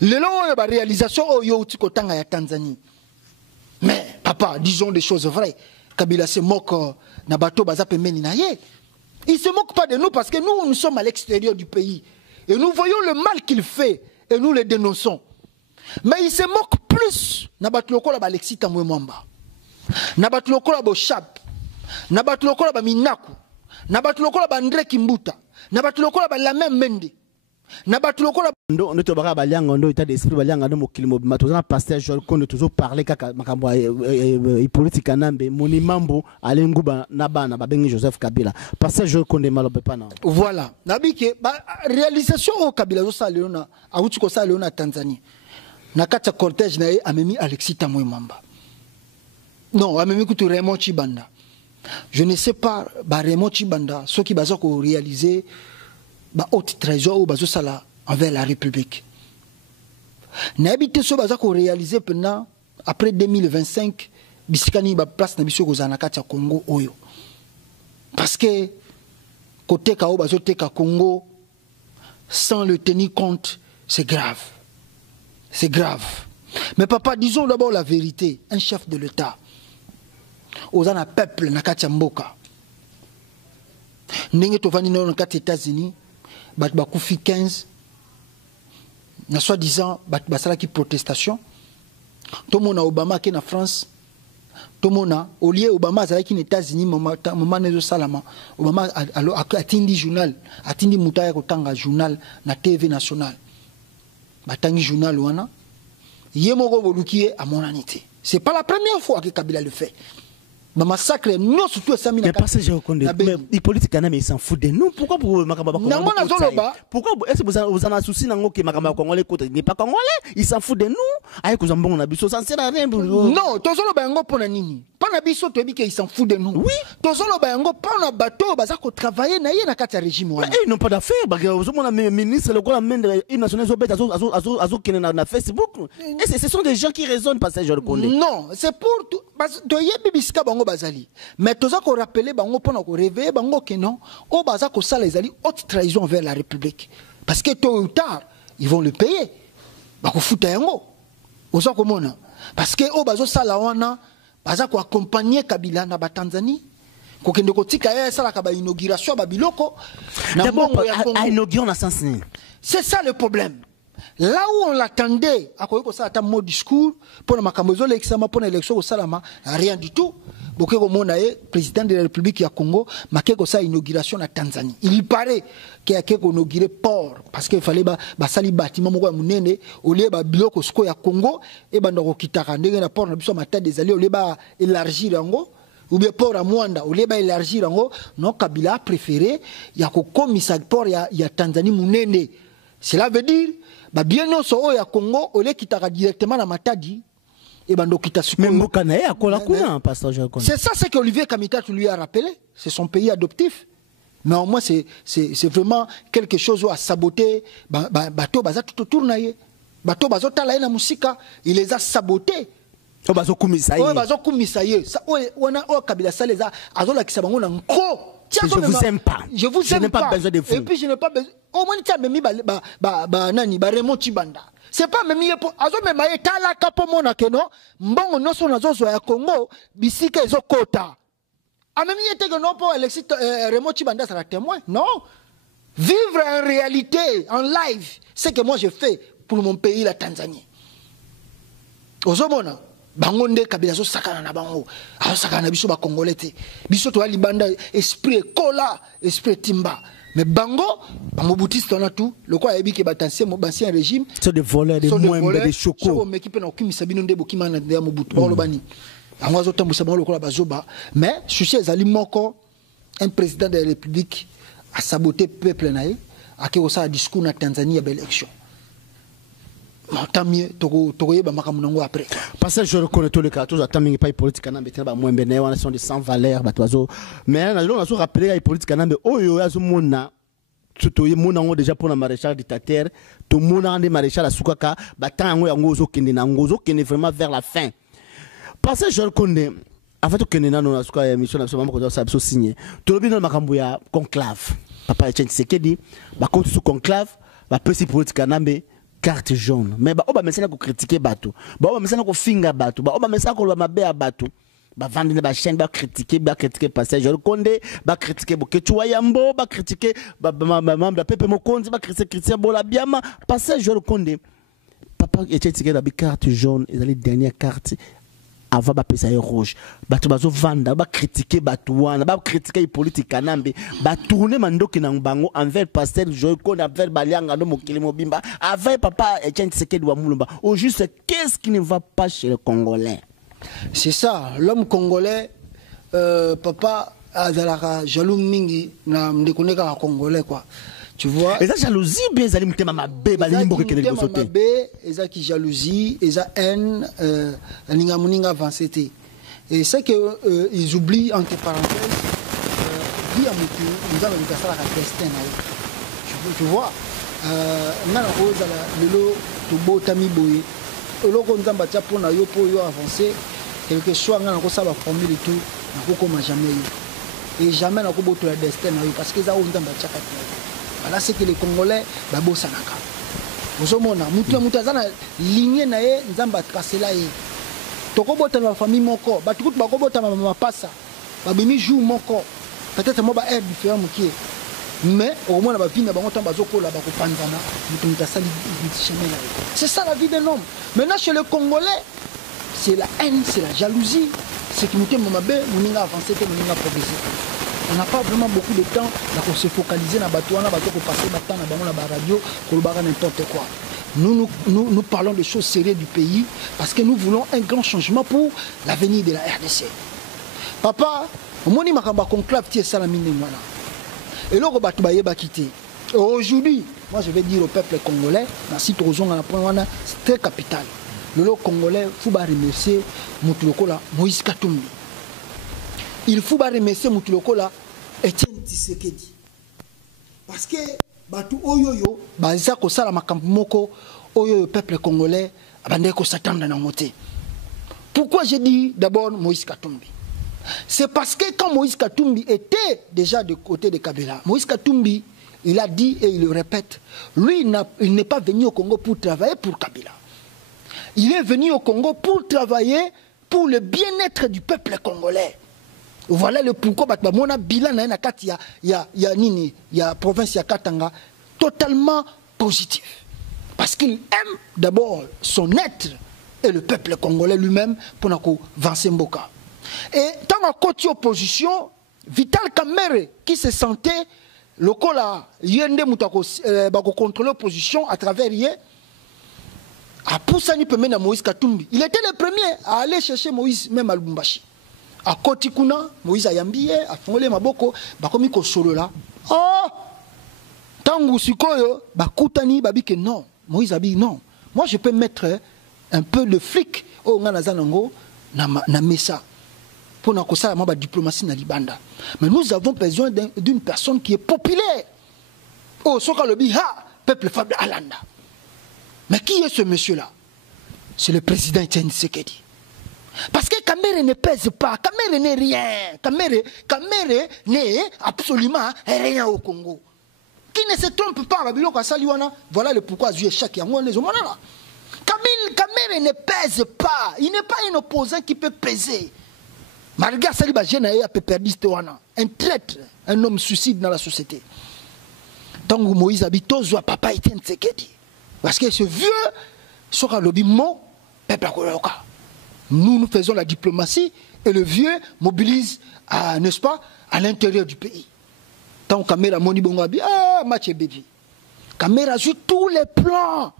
Le long ba réalisation oyo utiko tanga ya Tanzanie. Mais papa, disons des choses vraies. Kabila se moque Nabato Bazape Meninaye. Il ne se moque pas de nous parce que nous sommes à l'extérieur du pays. Et nous voyons le mal qu'il fait et nous le dénonçons. Mais il se moque plus. Nabato Lokola Alexis Tamwe Mwamba. Nabato Lokola Boshab. Nabato Lokola Minaku. Nabato Lokola André Kimbuta. Nabato Lokola Lamem Mende. Nabato Lokola ndo to baka balianga ndo état d'esprit balianga ndo mokili mobima tozana pasteur Joel Kondo toujours parler kaka makambo politique nambe moni mambo alenguba na bana babengi Joseph Kabila pasteur Joel Kondo malobe pana voilà nabike réalisation au Kabila zo salona auti ko salona Tanzanie na kata cortège na amemi Alexis Tamwe Mwamba non amemi kutu Raymond Chibanda je ne sais pas Raymond Chibanda ceux qui bazo ko réaliser haute trahison ou bazo sala envers la République. N'habite ce baza qu'on réalisé pendant après 2025 bisikani ba place na biso kozana kati ya Congo oyo. Parce que côté ka o bazo teka Congo sans le tenir compte, c'est grave. C'est grave. Mais papa, disons d'abord la vérité, un chef de l'État ozana peuple na kati ya mboka. Ndenge tovani na kati États-Unis bat bakufi 15 na soi-disant basala qui protestation tout monde Obama qui na France tout monde au lieu Obama azala qui aux États-Unis moment nezo salama Obama atindi journal atindi mutaya kotanga journal na TV national batangi journal wana yemoko bolukié à monanité c'est pas la première fois que Kabila le fait. Ma massacre, non, surtout ça. Mais parce que les politiques, ils s'en foutent de nous. Pourquoi vous est-ce que vous en avez souci que Makamba Congolais n'est pas Congolais? Ils s'en foutent de nous. Avec vous en bon abisso, ça ne sert à rien. Non, Tozolo Bayango pour Nini. Pas Nabisso, tu dis qu'ils s'en foutent de nous. Oui. Tozolo Bayango, pas un bateau, Bazako travailler, n'a rien à quatre régime. Ils n'ont pas d'affaires. Mon ministre, le grand ministre, il national Azo qui est dans Facebook. Et ce sont des gens qui raisonnent, parce que je le connais. Non, c'est pour tout. Bazali. Mais tout ça qu'on rappelait, bango pour nous réveiller, bango que non, au bazar que ça les ali haute trahison vers la République. Parce que tôt ou tard, ils vont le payer. Bako fouta yango. Au ça comment on parce que au bazar ça la wana, bazar ko accompagner Kabila na ba Tanzanie. Ko kende ko tika ya ça la ka ba inauguration ba biloko. Na bongo ya inauguration na sens. C'est ça le problème. Là où on l'attendait, à quoi ça a un discours pour la Makambozo, l'examen pour l'élection au Salama, rien du tout. Boké Monae, président de la République du Congo, marqué que ça inauguration à Tanzanie. Il paraît qu'il y a quelqu'un inauguré port parce qu'il fallait sali bâtiment mo munene au lieu ba biloko sko ya Congo et ba ndoko kitaka ndenge na port na biso mata des alliés au lieu ba élargir ngo ou bien port à Mwanda au lieu ba élargir ngo non Kabila a préféré ya ko komisa port ya Tanzanie munene. Cela veut dire ba bien nyonso oyo ya Congo ole kitaka directement na Matadi et bando kita mais mbokana ya kola kuna pasteur Jacques. C'est ça, c'est qu'Olivier Kamitat lui a rappelé, c'est son pays adoptif. Mais au moins c'est vraiment quelque chose à saboter. Bato baza tout autour naie. Bato bazo tala na musika, il les a sabotés. Oh bazo kumisaye. Oh bazo kumisaye. Ça on a Kabila Saleza azola kisabango na nko. Je vous aime pas. Je vous aime pas. Je n'ai pas besoin de vous. Et puis je n'ai pas besoin. Au moins tu as même nani ba Raymond Chibanda. C'est pas même pour azo même aye tala kapo mona keno mbongo noso nazo zo ya Congo bisika ezo kota. A même yete que non pour Alexis Raymond Chibanda sera témoin. Non. Vivre en réalité en live, c'est que moi je fais pour mon pays la Tanzanie. Ozomona bangonde kabila zo sakana na bango. A sakana na biso ba Congolais te. Biso to libanda esprit kola, esprit timba. Mais bango boutiste on a tout le quoi ebi ke batansie régime c'est des voleurs des moembe des chocos so mekipe na okimi sabino ndebo kimana ndia mobutu ba lobani angwazo tambusa ba lokola bazoba mais sushi ezali moko un président de la République a saboté peuple nae ake osa discours na Tanzanie ba élection tant mieux toko yeba makamu nango après parce que je reconnais tous les cas tous attendent pas politique na betena ba moembe ne wana sont de sans valeur batozo mais na zo rappeler les politique na be oyo azo mona tout mona ngo déjà pour la maréchal dictateur tout mona des maréchal asukaka batango yango zo kende na ngozo kende vraiment vers la fin parce que je reconnais en fait kende na no asuka émission na so mama ko ça so signé to lobi na makambo ya conclave papa Etienne Tshisekedi ba compte sous conclave ba pesi politique na be carte jaune mais ba oba mesana ko critiquer bato ba oba mesana ko finga bato ba oba mesana ko mabe ya bato ba vendre ba chaîne ba critiquer passage je Condé ba critiquer Boketua Yambo ba critiquer ba membre Pepe Mokonzi ba critiquer Christian Bola Biama passage je Condé papa Etienne Tshisekedi ba carte jaune et les dernières cartes avant ba pesa rouge bato bazo vanda ba critiquer bato wana ba critiquer politique kanambe ba tourner mandoki na bango envers pasteur Joy Condé envers Balianga no mokili mobimba avec papa Etienne Tshisekedi wa Mulumba au juste qu'est-ce qui ne va pas chez les Congolais. C'est ça l'homme congolais papa azalaka jaloux mingi na ndekoneka Congolais quoi. Tu vois, et ça jalousie bien ça limite ma bébé limbo que les sauter et ça qui jalousie et ça haine ninga muninga avancé et c'est que ils oublient entre parenthèses vie à mutu nous avons le ça la destin tu vois ngana oza la lelo to botami boye eloko nzamba tia pona yo po yo avancer quelque chose ngana ko ça va formule tout na ko koma jamais et jamais na ko boto la destin parce que ça on nzamba tia kati. Voilà c'est que les Congolais babo sanaka. Ozomona mutu azana lignée na ye nzamba kasela ye. Toko bota na famille moko, ba tout ba ko bota mama passa. Ba bimi jour moko. Peut-être moi ba air différent mukie. Mais au moins na ba vie na bango tamba zokola ba ko panzana, mutu asali chemin là. C'est ça la vie d'un homme. Maintenant chez les Congolais, c'est la haine, c'est la jalousie, c'est que mutu mama be muninga avancer que muninga progresser. On n'a pas vraiment beaucoup de temps pour se focaliser dans Batouana, pour passer le temps dans la radio, pour n'importe quoi. Nous parlons des choses sérieuses du pays parce que nous voulons un grand changement pour l'avenir de la RDC. Papa, moni makamba conclave tie salamine mwana. Et là ko baye ba quitter. Aujourd'hui, moi je vais dire au peuple congolais, na site ozonga na point wana, c'est très capital. Le congolais faut ba remercier Mutulokola Moïse Katumbi. Il faut remercier Mutulokola Etienne Tshisekedi. Parce que batu oyoyo baza ko sala makambo moko oyo peuple congolais abande ko s'attendre na ngote. Pourquoi j'ai dit d'abord Moïse Katumbi? C'est parce que quand Moïse Katumbi était déjà de côté de Kabila, Moïse Katumbi, il a dit et il le répète, lui il n'est pas venu au Congo pour travailler pour Kabila. Il est venu au Congo pour travailler pour le bien-être du peuple congolais. Voilà le pourquoi mon bilan na kati ya nini ya province ya Katanga totalement positif parce qu'il aime d'abord son être et le peuple congolais lui-même pour nako Vincent Mboka. Et dans la côté opposition, Vital Kamerhe qui se sentait le kola yende mutako bako contrôler l'opposition à travers hier a poussé ni pemé na Moïse Katumbi. Il était le premier à aller chercher Moïse même à Lubumbashi. A Kotikuna, Moïse Ayambiye, a fongolé maboko, bakomi ko solo là. Oh! Tangu sikoyo, bakutani babike non. Moïse a dit non. Moi, je peux mettre un peu de flic au Nganazanango, na Messa, pour la diplomatie na Libanda. Mais nous avons besoin d'une personne qui est populaire. Oh, Soka Lobi, ha, peuple faible Alanda. Mais qui est ce monsieur-là? C'est le président Etienne Tshisekedi. Parce que Kamere ne pèse pas, Kamere n'est rien. Kamere n'est absolument rien au Congo. Qui ne se trompe pas, voilà le pourquoi Dieu échec. Kamere ne pèse pas. Il n'est pas un opposant qui peut peser. Malgré ça, un traître, un homme suicide dans la société. Tant que Moïse habite au papa Etienne Tshisekedi. Parce que ce vieux, Soka Lobi, mon peuple Akoloka. Nous faisons la diplomatie et le vieux mobilise, n'est-ce pas, à l'intérieur du pays. Tant que Kamera Moni Bongabi, match baby. Kamera joue tous les plans.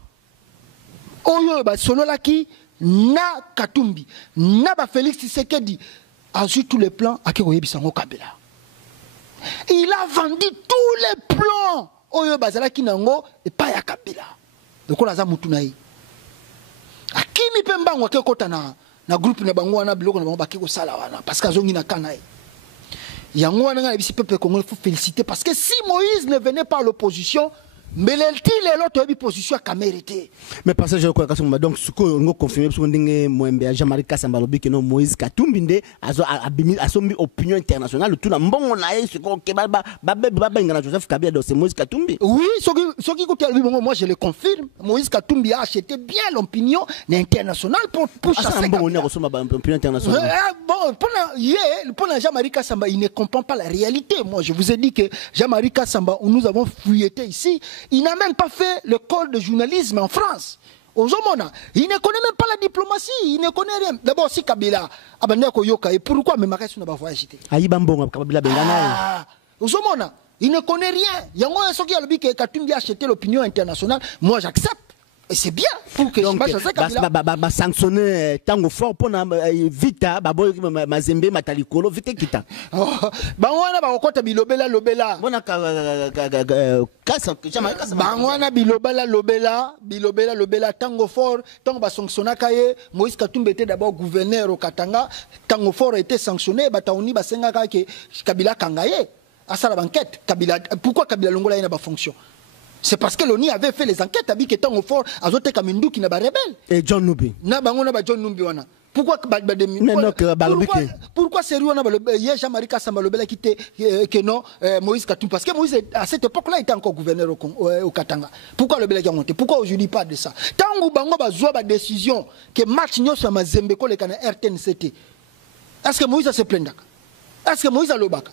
Oyo, solo laki, na Katumbi, na Félix Tshisekedi, a joué tous les plans à Keroye Bisango Kabila. Il a vendu tous les plans. Oyo, Bazalaki Nango, et pas ya Kabila. Donc on a Zamutunaï. Akimi Pemba, on a kota na groupe na bango wana biloko na bango bakiko sala wana parce que azongi na kanaï. Yango wana na bisi peuple congolais faut féliciter parce que si Moïse ne venait pas à l'opposition, mais l'autre position à Kamérité. Mais parce que je crois que donc ce qu'on a confirmé parce qu'on dit que Jean-Marie Kassamba lobi que non Moïse Katumbi nde a son opinion internationale tout na mbongo na ye ce qu'on baba ngana Joseph Kabila donc c'est Moïse Katumbi. Oui, ce qui côté moi je le confirme, Moïse Katumbi a acheté bien l'opinion internationale pour chasser Kabila. On a reçu ma opinion internationale. Bon, pour Jean-Marie Kassamba, il ne comprend pas la réalité. Moi je vous ai dit que Jean-Marie Kassamba, nous avons fouilleté ici. Il n'a même pas fait l'école de journalisme en France. Il ne connaît même pas la diplomatie, il ne connaît rien. D'abord, si Kabila a yoka, et pourquoi même Marais n'a pas voyagé? Il ne connaît rien. Il y a un qui a dit que Katumbi a acheté l'opinion internationale. Moi, j'accepte. Et c'est bien pour que je sanctionner tango fort pour vita mazembe matalikolo vite kita bangwana ba okota bilobela lobela bona kasa bangwana bilobela lobela tango fort tango ba sanctionnaka ye Moïse Katumbi était d'abord gouverneur au Katanga tango fort a été sanctionné bataoni basenga ka ke Kabila kangaye asala banquette Kabila pourquoi Kabila longola ina ba fonction. C'est parce que l'ONU avait fait les enquêtes, avec étant au fort, azote Kamindou qui n'a pas rebelle. Et John Numbi. John Numbi wana. Pourquoi c'est lui Jean-Marie Kassamba Lobela qui était que non Moïse Katumbi parce que Moïse à cette époque-là était encore gouverneur au Katanga. Pourquoi Lobela qui a monté? Pourquoi aujourd'hui pas de ça? Tant que bango bazwa ba décision que match nyo sa mazembe ko le kana RTNCT. Est-ce que Moïse se plaindra? Est-ce que Moïse a lobaka?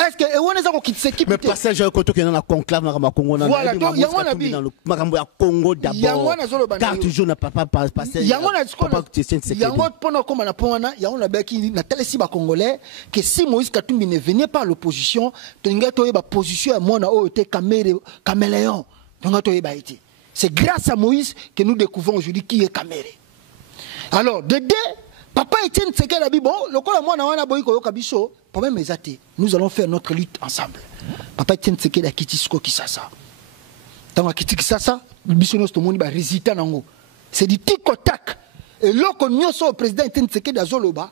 Est-ce que on est encore qui s'équipe? Mais passage au côté qui est dans la conclave dans Congo voilà donc il y a un Congo d'abord carte jaune papa passer il y a un pendant comme on a pona il y a un baki na tele si ba congolais que si Moïse Katumbi ne venait pas à l'opposition tenga to ba position à mona o était caméléon tenga to ba été c'est grâce à Moïse que nous découvrons aujourd'hui qui est Kaméré. Alors de papa Etienne Tshisekedi bon le ko la mona wana boy ko yokabiso problème est nous allons faire notre lutte ensemble. Papa Etienne Tshisekedi a quitté Siko Kisasa. Tant a quitté Kisasa, le bisounos tout le monde va résister nango. C'est du tic au tac. Et là qu'on y a au président Etienne Tshisekedi à Zoloba,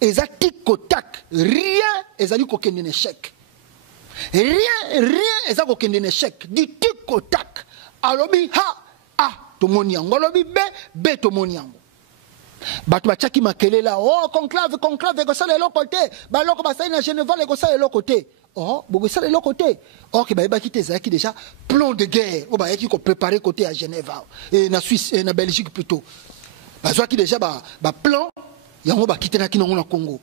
et ça tic au tac. Rien, et ça dit qu'aucun échec. Rien, et ça qu'aucun échec. Du tic au tac. Alors ha, tout le monde yango. Alors b, tout le monde yango. Batu bachaki makele là oh conclave ko ça de l'autre côté ba loko ba ça na Genève ko ça de l'autre côté oh bo ça de l'autre côté oh que ba quitter ça qui déjà plan de guerre oh ba qui ko préparer côté à Genève et na Suisse et na Belgique plutôt ba zo qui déjà ba plan yango ba quitter na kinongo na Congo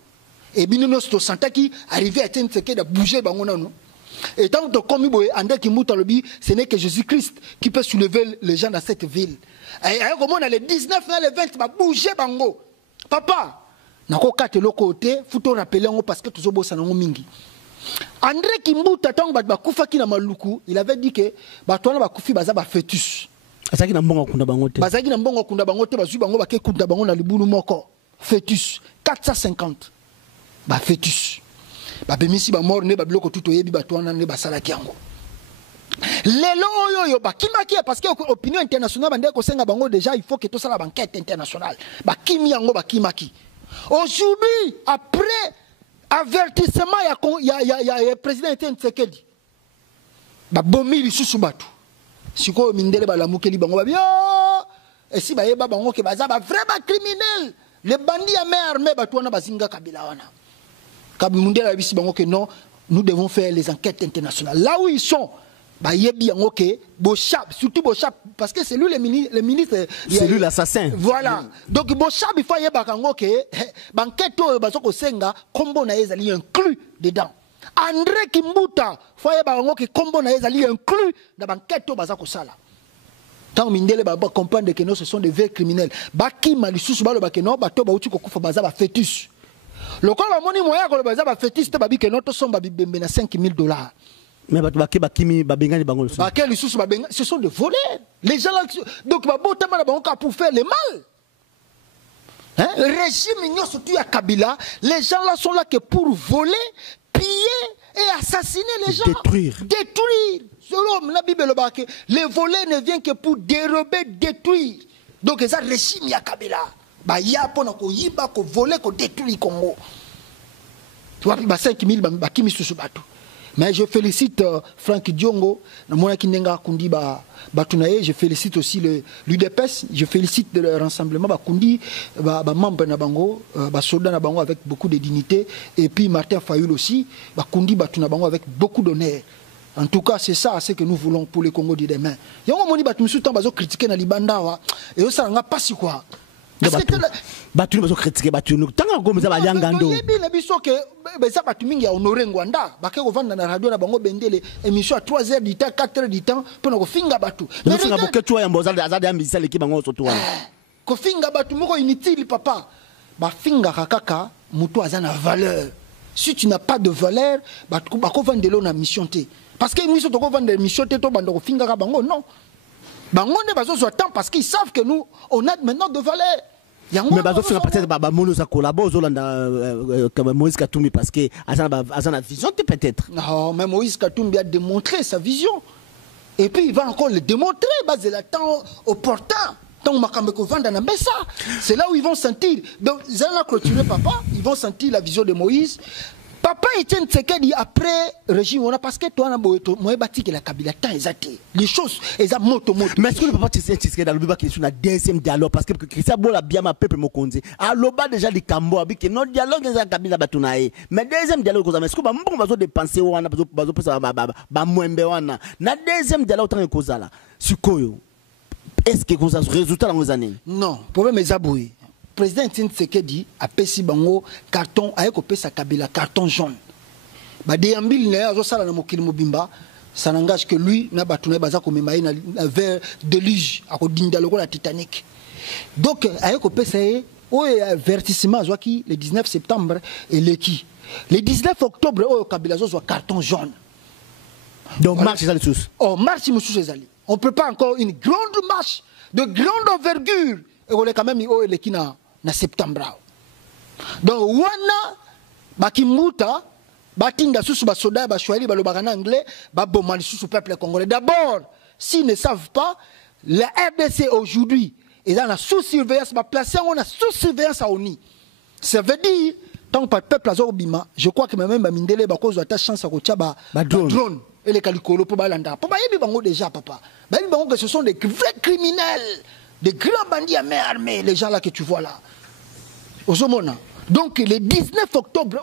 et binono sto santa qui arrivé à Etienne Tshisekedi de bouger bango na no et tant que comme boy ande ki muta lobi ce n'est que Jésus-Christ qui peut soulever les gens dans cette ville. Et comment on a les 19 les 20 va bouger bango. Papa, nako kate le côté, faut te rappeler parce que tous bossa nango mingi. André Kimbuta tant ba kufa ki na maluku, il avait dit que ba tona ba kufi baza ba fœtus. Azaki na mbongo kunda bango te. Bazaki na mbongo kunda bango te bazu bango ba ke kunda bango na libulu moko. Fœtus 450. Ba fœtus. Ba bemisi ba mort ne ba biloko tuto yebi ba tona ne ba salaki yango. lelo oyo bakimaki parce que opinion internationale bande ko senga bango déjà il faut que tout ça la banquette internationale bakimi yango bakimaki. Aujourd'hui après avertissement ya président Etienne Tshisekedi ba bomi lisusu batu siko mindele balamukeli bango babio et si bayeba bango ke baza ba vraiment criminel les bandits à main armée batu wana bazinga kabila wana kabimundela bisi bango que non nous devons faire les enquêtes internationales là où ils sont. Bayebi yango ke Bochab surtout Bochab parce que c'est lui le ministre c'est lui l'assassin voilà donc Bochab il faut yeba kango ke banquette oyo bazoko senga kombo na ezali inclus dedans André Kimbuta faut yeba kango ke kombo na ezali inclus dans banquette oyo bazako sala tant mindele ba comprendre que non ce sont des vrais criminels bakima lisusu balo ba ke non bato ba uti ko kufa baza ba fétus lokola moni moya ko baza ba fétus te babi ke non to somba bibembe na $5,000. Mais ce sont des voleurs. Les gens là, donc pour faire le mal. Hein? Régime surtout à Kabila, les gens là sont là que pour voler, piller et assassiner les gens. Détruire. Les voleurs ne viennent que pour dérober, détruire. Donc ça régime à Kabila. Bah il y a pour qu'on y va, qu'on voler, qu'on détruire Congo. Tu vois, 5,000 bakimi sous bateau. Mais je félicite Franck Diongo, je félicite aussi l'UDPS, je félicite le rassemblement Bakundi, membre Nabango, soldat Nabango avec beaucoup de dignité, et puis Martin Fayoul aussi, Bakundi Batunabango avec beaucoup d'honneur. En tout cas, c'est ça ce que nous voulons pour le Congo de demain. Il y a un moment où nous avons critiqué dans Libanda, et ça n'a pas si quoi. Batu bazo critiquer batu nous tanga comme ça baliangando na biso ke beza batu mingi ya honorer Ngwanda bake ko vanda na radio na bango bendele émission à 3h du temps 4h du temps pour ko finga batu mais finga boketu ya mboza azadi ambisa l'équipe bango soto wana ko finga batu moko inutile papa ba finga kaka muto azana valeur si tu n'as pas de valeur batu ba ko vandelo na mission té parce que mission to ko vendre mission té to bando ko finga ka bango non bango ne bazo so temps parce qu'ils savent que nous on a maintenant de valeur. Mais bazo finga peut-être ba mono za collabo zolanda comme Moïse Katumbi parce que azana vision peut-être. Non, mais Moïse Katumbi a démontré sa vision. Et puis il va encore le démontrer basé le temps opportun. Tant makameko vanda na mesa. C'est là où ils vont sentir. Donc ils allont clôturer papa, ils vont sentir la vision de Moïse. Papa Etienne Tshisekedi après régime on a parce que toi na boeto moi bati que la Kabila temps exacté les choses eza moto mais est-ce que le papa Tshisekedi dans le débat qui est sur la deuxième dialogue parce que Christian Bola bien ma peuple mokonzi aloba déjà les Kambo avec que non dialogue eza Kabila batunae mais deuxième dialogue koza mais est-ce que ba mbongo bazo dépenser wana bazo pesa ba mwembe wana na deuxième dialogue tant kozala sikoyo est-ce que koza résultat dans les années non problème ezaboué président Etienne Tshisekedi a pesi bango carton ayeko pesa Kabila carton jaune ba déambile ne azo sala na mokili mobimba ça n'engage que lui na batuna baza ko memaye na vers déluge ako dinda loko la Titanic donc ayeko pesa o avertissement azwaki le 19 septembre et le 19 octobre o Kabila zo carton jaune donc voilà. Marche ezali tous oh marche mususu ezali on peut pas encore une grande marche de grande envergure et on est quand même o elekina na septembre. Donc wana bakimuta batinda susu ba soda ba shwali ba lobaka na anglais ba bomali susu peuple congolais. D'abord, s'ils ne savent pas, la RDC aujourd'hui est dans la sous-surveillance, ba placer on a sous-surveillance à ONU. Ça veut dire tant que peuple azobima, je crois que même ba mindele ba cause ta chance à ko tia ba drone et les calicolo pour ba landa. Pour ba yebi bango déjà papa. Ba yebi bango que ce sont des vrais criminels. Des grands bandits à main armée, les gens là que tu vois là. Donc le 19 octobre,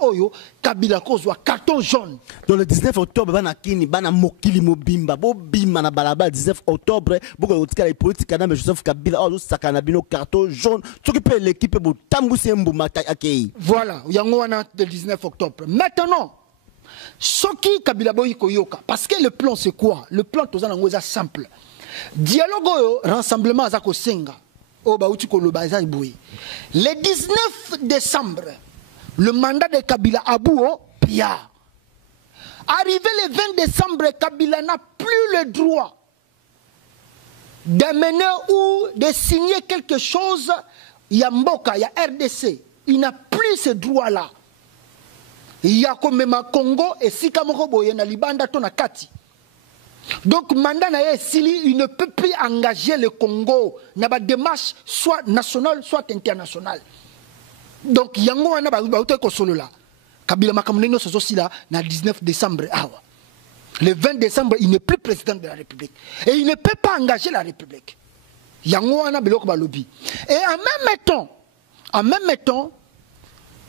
Kabila kozwa carton jaune. Donc le 19 octobre, bana kini bana mokili mobimba, bo bimba na balaba 19 octobre, boko otika les politiques na Joseph Kabila sakana bino carton jaune. Ce qui peut l'équipe bo tambuse mbuma akei. Voilà, yango wana le 19 octobre. Maintenant, soki Kabila boyi koyoka parce que le plan c'est quoi? Le plan tozana ngoza simple. Dialogue rassemblement azako senga o bauti ko lobaza iboué le 19 décembre le mandat de Kabila Abou Pia arrivé le 20 décembre Kabila n'a plus le droit d'amener ou de signer quelque chose ya mboka ya RDC il n'a plus ce droit là il y a comme ma Congo et si kamoko boye na libanda to na kati Donc, mandat na Sili, il ne peut plus engager le Congo dans la démarche soit nationale, soit internationale. Donc, yango wana ba ko solo la. Kabila makamune so aussi là, le 19 décembre. Le 20 décembre, il n'est plus président de la République. Et il ne peut pas engager la République. Yango wana biloko ba lobby. Et en même temps,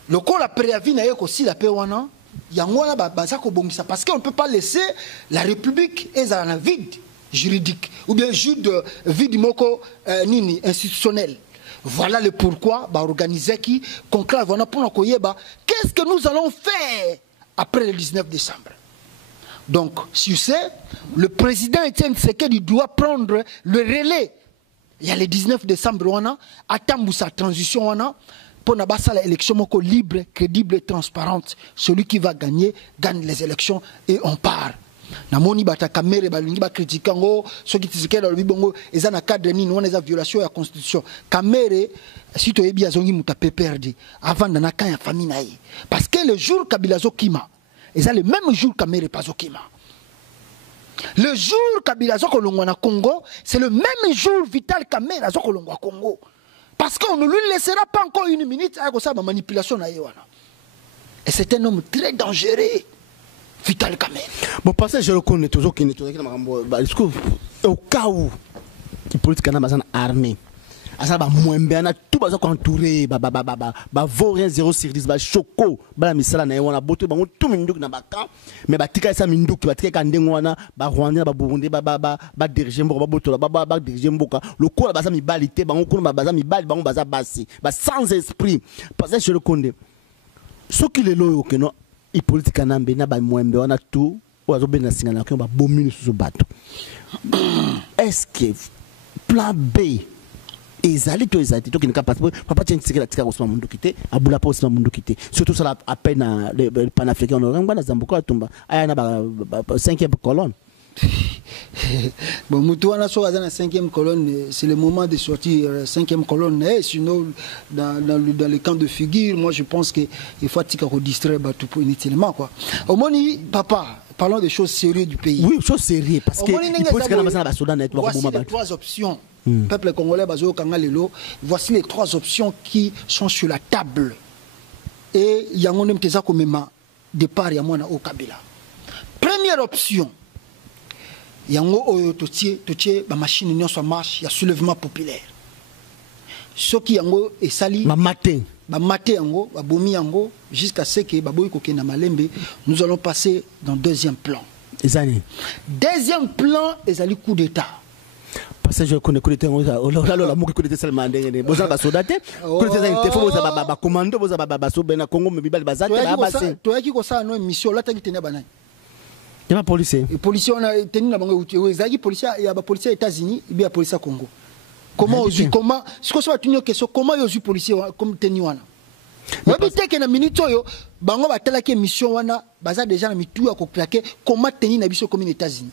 le corps la préavis na aussi la paix wana. Parce qu'on ne peut pas laisser la République dans un vide juridique ou bien vide nini institutionnel. Voilà le pourquoi organiser qui conclave pour qu'est-ce que nous allons faire après le 19 décembre. Donc, si vous savez, le président Étienne Tshisekedi doit prendre le relais. Il y a le 19 décembre, on a attendre sa transition, on a pour l'élection libre, crédible et transparente. Celui qui va gagner, gagne les élections et on part. Namoni bata kamere balingi ba critiquer ngo soki tizikela lobi bongo eza na cadre nini wana eza violation ya constitution. Kamere si to yebi azongi muta perdi avant na kan ya famille na ye. Parce que le jour Kabila zokima, eza le même jour Kamere pas zokima. Le jour Kabila zokolongwa na Congo, c'est le même jour Vital Kamere zokolongwa Congo. Parce qu'on ne lui laissera pas encore une minute à ça, ma manipulation. Et c'est un homme très dangereux, Vital Kamere. Bon, parce que je le connais toujours, au cas où les politiques sont armés, ça va moins bien, tout va entouré, vaurien 0 sur 10, choco, misala na wana boto bango tout minduk na baka, mais tika sa minduk ba tika ndengwana, Rwanda, Burundi, diriger mboka boto ba diriger mboka, le ko la baza mibalité, bango ko baza mibali, bango baza basi, sans esprit. Parce que je le connais. Ce qui est loyo que non, il politique na mbena ba mwembe wana tout, ozo bena singana ko ba bomini sous bateau. Est-ce que plan B ezali to qui ne capable papa tient tika tika Ousmane Mundu kité abula pa Ousmane Mundu kité surtout ça à peine le panafricain on ngana zambuko tumba aya na ba 5e colonne. Bon mutuana so dans la 5e colonne, c'est le moment de sortir 5e colonne, sinon dans les camps de figure, moi je pense que il faut tika redistraire tout pour inutilement quoi. Au moni papa, parlons des choses sérieuses du pays. Oui, choses sérieuses parce que il faut que la Soudan net voici les trois options. Peuple congolais bazo kanga lelo, voici les trois options qui sont sur la table. Et yango nem teza komema départ ya mwana au Kabila. Première option, yango oyo totie ba machine nyonso marche ya soulèvement populaire. Soki yango esali ba maté yango ba bomi yango jusqu'à ce que baboyi kokenda malembe, nous allons passer dans deuxième plan. Ezali deuxième plan ezali coup d'état. Parce que je connais coup d'état la mo coup d'état seulement ndenge boza ba soldate coup d'état il faut boza ba commando boza ba sobena Congo me bibali bazate ba base to yaki ko sa no mission la taki tena banani. Il y a policier. Les policiers on a tenu na bango ezali policier ya ba policier États-Unis et bien policier Congo. Comment ce que soit une question comment yo policier comme tenu wana. Mais peut-être que na minute yo bango ba talaki mission wana baza déjà na mitu ya ko plaquer comment tenir na biso comme les États-Unis.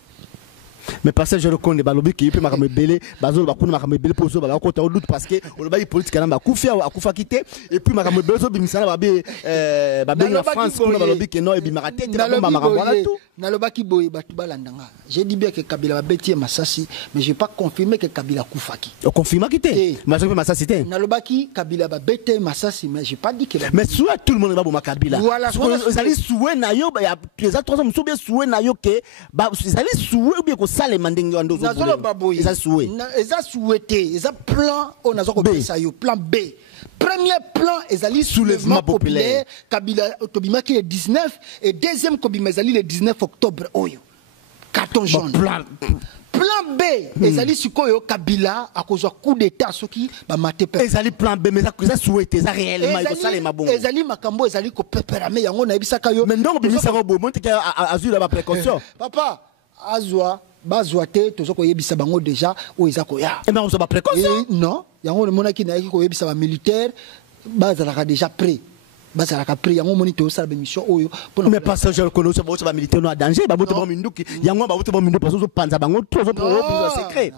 Mais parce que je le connais, balobi qui peut m'accommoder belé, bazol bakuna m'accommoder belé pour ça, balako ta doute parce que on le bail politique na bakufia akufa kité et puis m'accommoder belé so bimisana babe la France kuna balobi que non et bimarate te ba makambola tout. Na lobaki boy batu balandanga. J'ai dit bien que Kabila va bêtier Massassi, mais j'ai pas confirmé que Kabila kufaki. On confirme kité. Mais je peux Massassi té. Na lobaki Kabila va bêtier Massassi, mais j'ai pas dit que. Mais souhait tout le monde va boma Kabila. Voilà. Vous allez souhait na yo ba les autres trois sont bien souhait na yo que ba vous allez souhait ou bien ko sale mandingo ando. Nazolo baboy. Eza souhait. Eza souhaité, eza plan on a ko ça yo plan B. Premier plan, ezali soulèvement populaire. Kabila Tobima qui est le 19 et deuxième Kobima ezali le 19 octobre. Oyo. Carton jaune. Plan B, ezali sikoyo Kabila a cause coup d'état soki ba maté pe. Ezali plan B mais ça souhaité ça réellement il faut ça mabongo. Ezali makambo ezali ko peperame yango na ebisaka yo. Mais ndongo bimisa ko bo monte ka azur la précaution. Papa, azwa bazwate tozoko yebisa bango déjà o ezako ya. Et ben on se ba précaution. Non, yango le monaki na yaki ko yebisa ba militaire bazalaka déjà prêt. Bazalaka prêt yango moni to sala mission oyo pour mais parce que je le connais ça ba militaire no danger ba bote ba minduki yango ba bote ba minduki parce que panza bango trop secret.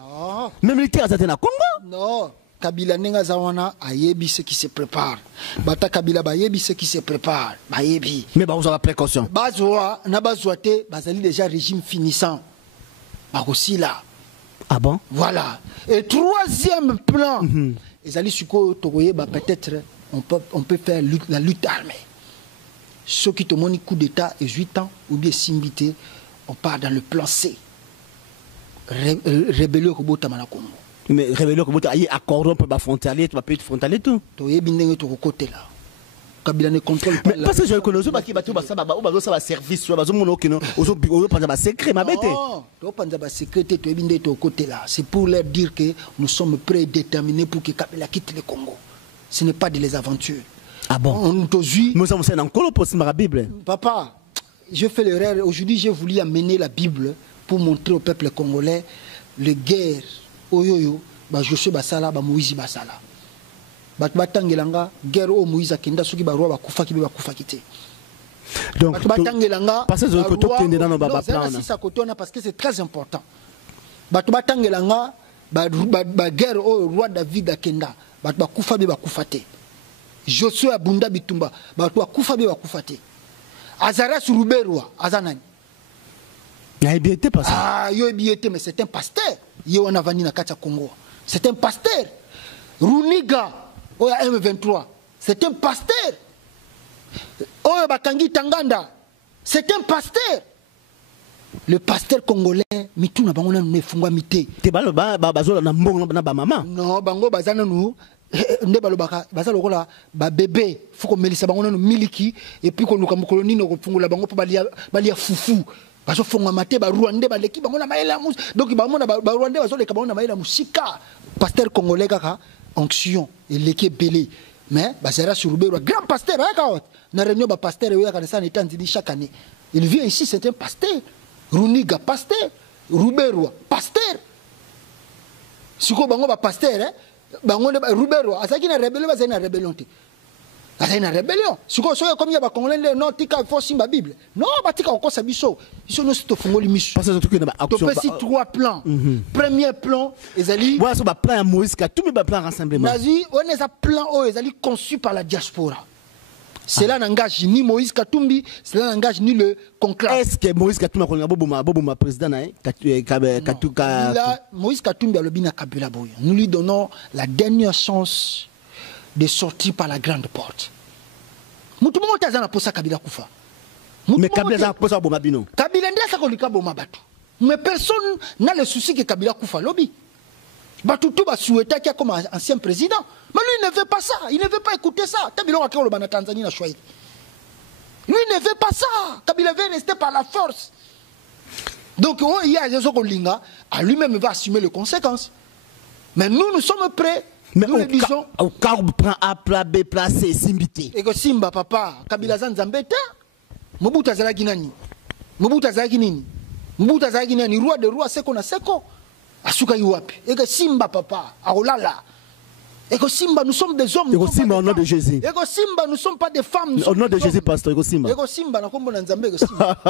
Mais militaire ça na Congo. Non. Kabila nenga zawana ayebi ce qui se prépare. Bata Kabila ba yebi ce qui se prépare. Ba yebi. Mais ba vous avez précaution. Bazwa na bazwate bazali déjà régime finissant. aussi là. Ah bon? Voilà. Et troisième plan, peut-être on peut faire la lutte armée. Ceux qui te montrent coup d'état et 8 ans, ou bien Simbité, on part dans le plan C. Rébellion au Congo. Mais rébellion au Bota, il y a accord, on peut pas frontalier, tu vas pas être frontalier tout. Tu es bien de côté là. Kabila ne contrôle pas. Mais parce que je connais pas qui va tout ça va service, ça va mon okino, aux pas secret ma bête. Non, tu pas secret, tu es bien de côté là. C'est pour leur dire que nous sommes prêts et déterminés pour que Kabila quitte le Congo. Ce n'est pas de les aventures. Ah bon? Nous sommes encore pour la Bible. Papa, je fais l'erreur. Aujourd'hui, j'ai voulu amener la Bible pour montrer au peuple congolais les guerres. Oyoyo, Joshua Basala, Moïse Basala. Batbangelanga, guerre au Moïse Akenda, ceux qui barroient Bakufa qui Bakufa quitté. Donc, parce que c'est très important. Batbangelanga, guerre au roi David Akenda, Bakufa Bakufate. Joshua Bunda Bitumba, Bakufa Bakufate. Azaras Ruberwa, Azanani. Ah, mais c'est un pasteur. Congo. C'est un pasteur. Runiga, M23, c'est un pasteur. Batangi Tanganda, c'est un pasteur. Le pasteur congolais, mituna bango na mefungwa mité. Bazola na mbongo na ba maman. Non, bango bazana nous nde balobaka bazalo kola ba bébé, faut qu'on melisa bango na miliki et puis qu'on nous kamkoloni no fungula bango pa balia fufu. Bazo fonga maté ba Rwandais ba leki bango na maela mus. Donc ba mona ba Rwandais bazo leka bango na maela musika. Pasteur congolais kaka onction et leki belé. Mais bazera sur Rubero grand pasteur hein na réunion ba pasteur yo yakana sana étendue chaque année. Il vient ici, c'est un pasteur. Runiga pasteur, Rubero pasteur. Siko bango ba pasteur hein. Bango Rubero asaki na rébellion bazena rébellion te. C'est une rébellion. Si vous avez comme il y a Congolais, non, il faut signer la Bible. Non, il faut que biso. Ils sont tous fongoli misu. Parce que tu as 3 plans. Premier plan, ils allaient. Ouais, c'est un plan Moïse qui a tout mis plan rassemblement. Nazi, on a un plan où ils allaient conçu par la diaspora. Cela n'engage ni Moïse Katumbi, cela n'engage ni le conclave. Est-ce que Moïse Katumbi a un président Moïse Katumbi a le bina Kabila Boy. Nous lui donnons la dernière chance de sortir par la grande porte. Mais Kabila a posé Boma Bino. Kabila ndesa kolika Boma Batu. Mais personne n'a le souci que Kabila Koufa lobby. Batutu va souhaiter qu'il y a comme ancien président. Mais lui il ne veut pas ça. Il ne veut pas écouter ça. Kabila va créer le Tanzanie na Chouaï. Lui il ne veut pas ça. Kabila veut rester par la force. Donc il y a des gens qui à lui-même va assumer les conséquences. Mais nous sommes prêts. Mais au cas où prend A, plat B, placé, Simbité. Et que Simba, papa, Kabila Zanzambeta, Mobuta Zalaginani, Mobuta Zaginini, Mobuta Zaginani, roi de roi, seko na seko, Asuka Yuapi. Et que Simba, papa, Aolala. Et que Simba, nous sommes des hommes. Et que Simba, au nom de Jésus. Et que Simba, nous ne sommes pas des femmes. Au nom de Jésus, pasteur. Et que Simba. Et que Simba, nous sommes des Zambé.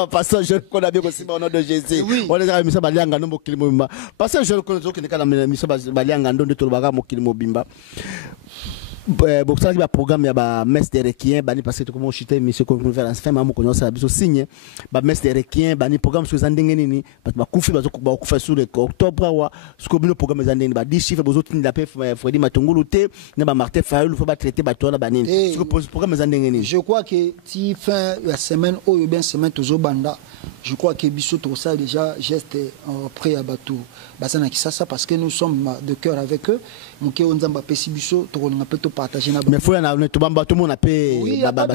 Pasteur, je connais bien que Simba, au nom de Jésus. Oui. On est à Missa Balianga, non, Mokilimo. Pasteur, je connais que Missa Balianga, non, de Tolbaga, Mokilimo Bimba. Bon, ça, il y a un programme, il y a un messe de requiem, parce que comme on chute, monsieur, comme on fait la fin, maman, on a besoin de signer, un messe de requiem, un programme sur les Andengeni, parce que Koufi, parce que sur le octobre, ce qu'on a programme les Andengeni, 10 chiffres, besoin de la paix, Freddy Matongoulouté, Martin Fayol, il faut pas traiter Batola Banin. Ce qu'on programme les Andengeni. Je crois que si fin la semaine, ou bien semaine, toujours Banda, je crois que Bissot, tout ça, déjà, geste prêt à Batou, Basana Kisasa, parce que nous sommes de cœur avec eux. Mais il n'y a pas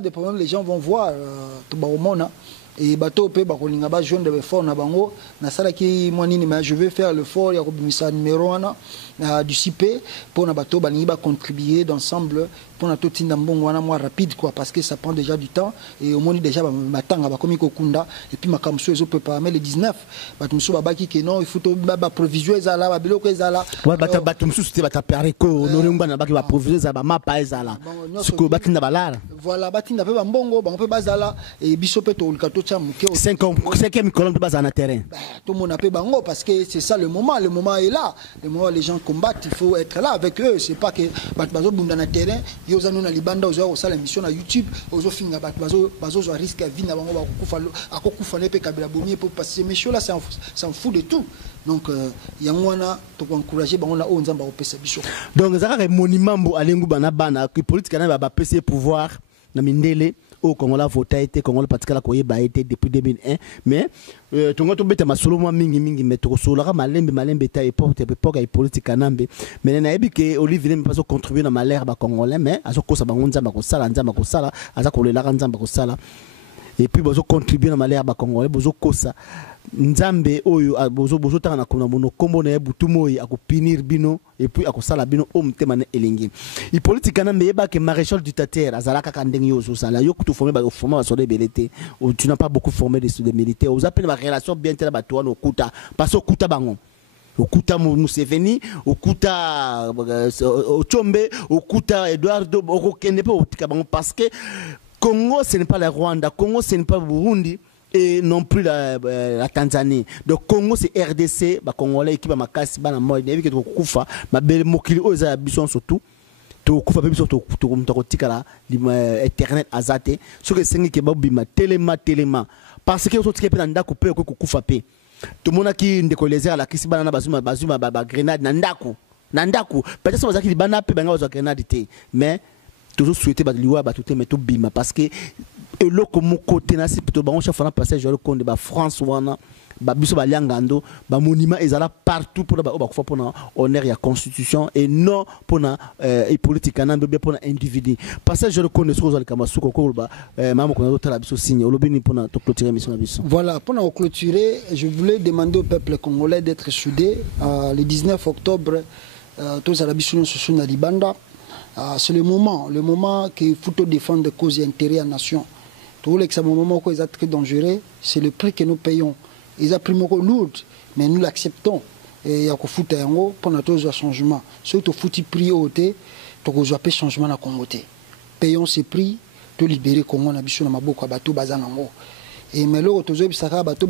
de problème, les gens vont voir et bateau peut bakolinga jeune de fort na bango na sala ki mwanini mais je vais faire le fort ya kobimisa numéro 1 du CP pour na bateau balingi ba contribuer d'ensemble pour na tout tinda mbongo wana moi rapide quoi parce que ça prend déjà du temps et au moins déjà batanga ba komi kokunda et puis makamso ezo préparer le 19 batumso babaki que non il faut ba provision ezala ba biloko ezala ouais batumso c'était ba tapare ko lorimba na baki ba provision ezala ba mapa ezala siko batinda balala voilà batinda pe ba mbongo ba pe bazala et biso pe to likato 5e colonne de base en terrain. Tout le monde appelle Bango parce que c'est ça le moment est là. Le moment où les gens combattent, il faut être là avec eux. C'est pas que Bazo Bunda na terrain, yo za na libanda ozo osala émission na YouTube ozo finga bazo zo risque à vie na bango akokufa ne pe kabila bomier pour passer monsieur là ça en fout de tout donc yangwana to encourager bango na o nzamba opesa biso donc zaka monument bo alengu bana bana ki politique na ba PC pouvoir na mindele au Congo la voté été Congo le patikala koyeba été depuis 2001 mais tongo to beta masolo mwa mingi mais to solara malembe ta époque ya politique nambe mais na yebi ke Olivier ne pas contribuer na malheur ba congolais mais azo kosa bango nzamba ko sala aza ko lela nzamba ko sala et puis bozo contribuer na malheur ba congolais bozo kosa nzambe oyo bozo tanga na kona mono kombo na butu moyi akopinir bino et puis akosala bino o mtema na elengi i politique na meyeba ke maréchal du Tater azalaka ka ndenge yo sala yo kutu former ba former ba soldats belete tu n'as pas beaucoup formé des militaires aux appels ba relation bien telle ba toano okuta parce okuta bango okuta Museveni okuta Ochombe okuta Eduardo okokende pe otika bango parce que Congo ce n'est pas le Rwanda, Congo ce n'est pas Burundi et non plus la Tanzanie. Donc Congo c'est RDC, ba Congolais qui ba makasi ba na moi nevi ke to kufa ba bel mokili o za bison surtout to kufa pe biso to tika la internet azate so que sengi ke ba bima telema parce que so tike pe na ndako pe ko kufa pe to mona ki ndeko lezer la kisi bana na bazuma ba grenade na ndako peut-être so bazaki bana pe banga ba grenade te mais toujours souhaiter ba liwa ba tout mais to bima parce que et le comme côté na si plutôt bon chef na passage le compte ba France wana ba biso ba liangando ba monument ezala partout pour ba kufa pour na honneur ya constitution et non pour na politique na bien pour na individu passage le compte sur le kamasuko ko ba mama ko na tala biso signe olobini pour na to clôturer mission na biso. Voilà, pour na clôturer, je voulais demander au peuple congolais d'être soudé le 19 octobre tous à la biso sur na libanda. C'est le moment qu'il faut défendre des causes et intérêts à la nation. Tout le moment où ils sont très dangereux, c'est le prix que nous payons. Ils ont pris lourd, mais nous l'acceptons. Et il y a un foot pour notre changement. Ceux qui ont prix au thé, tu as un changement dans le Congo. Payons ces prix, tu libérer le Congo, on a besoin de bateau bazanango. Et mais là, tu as besoin de bateau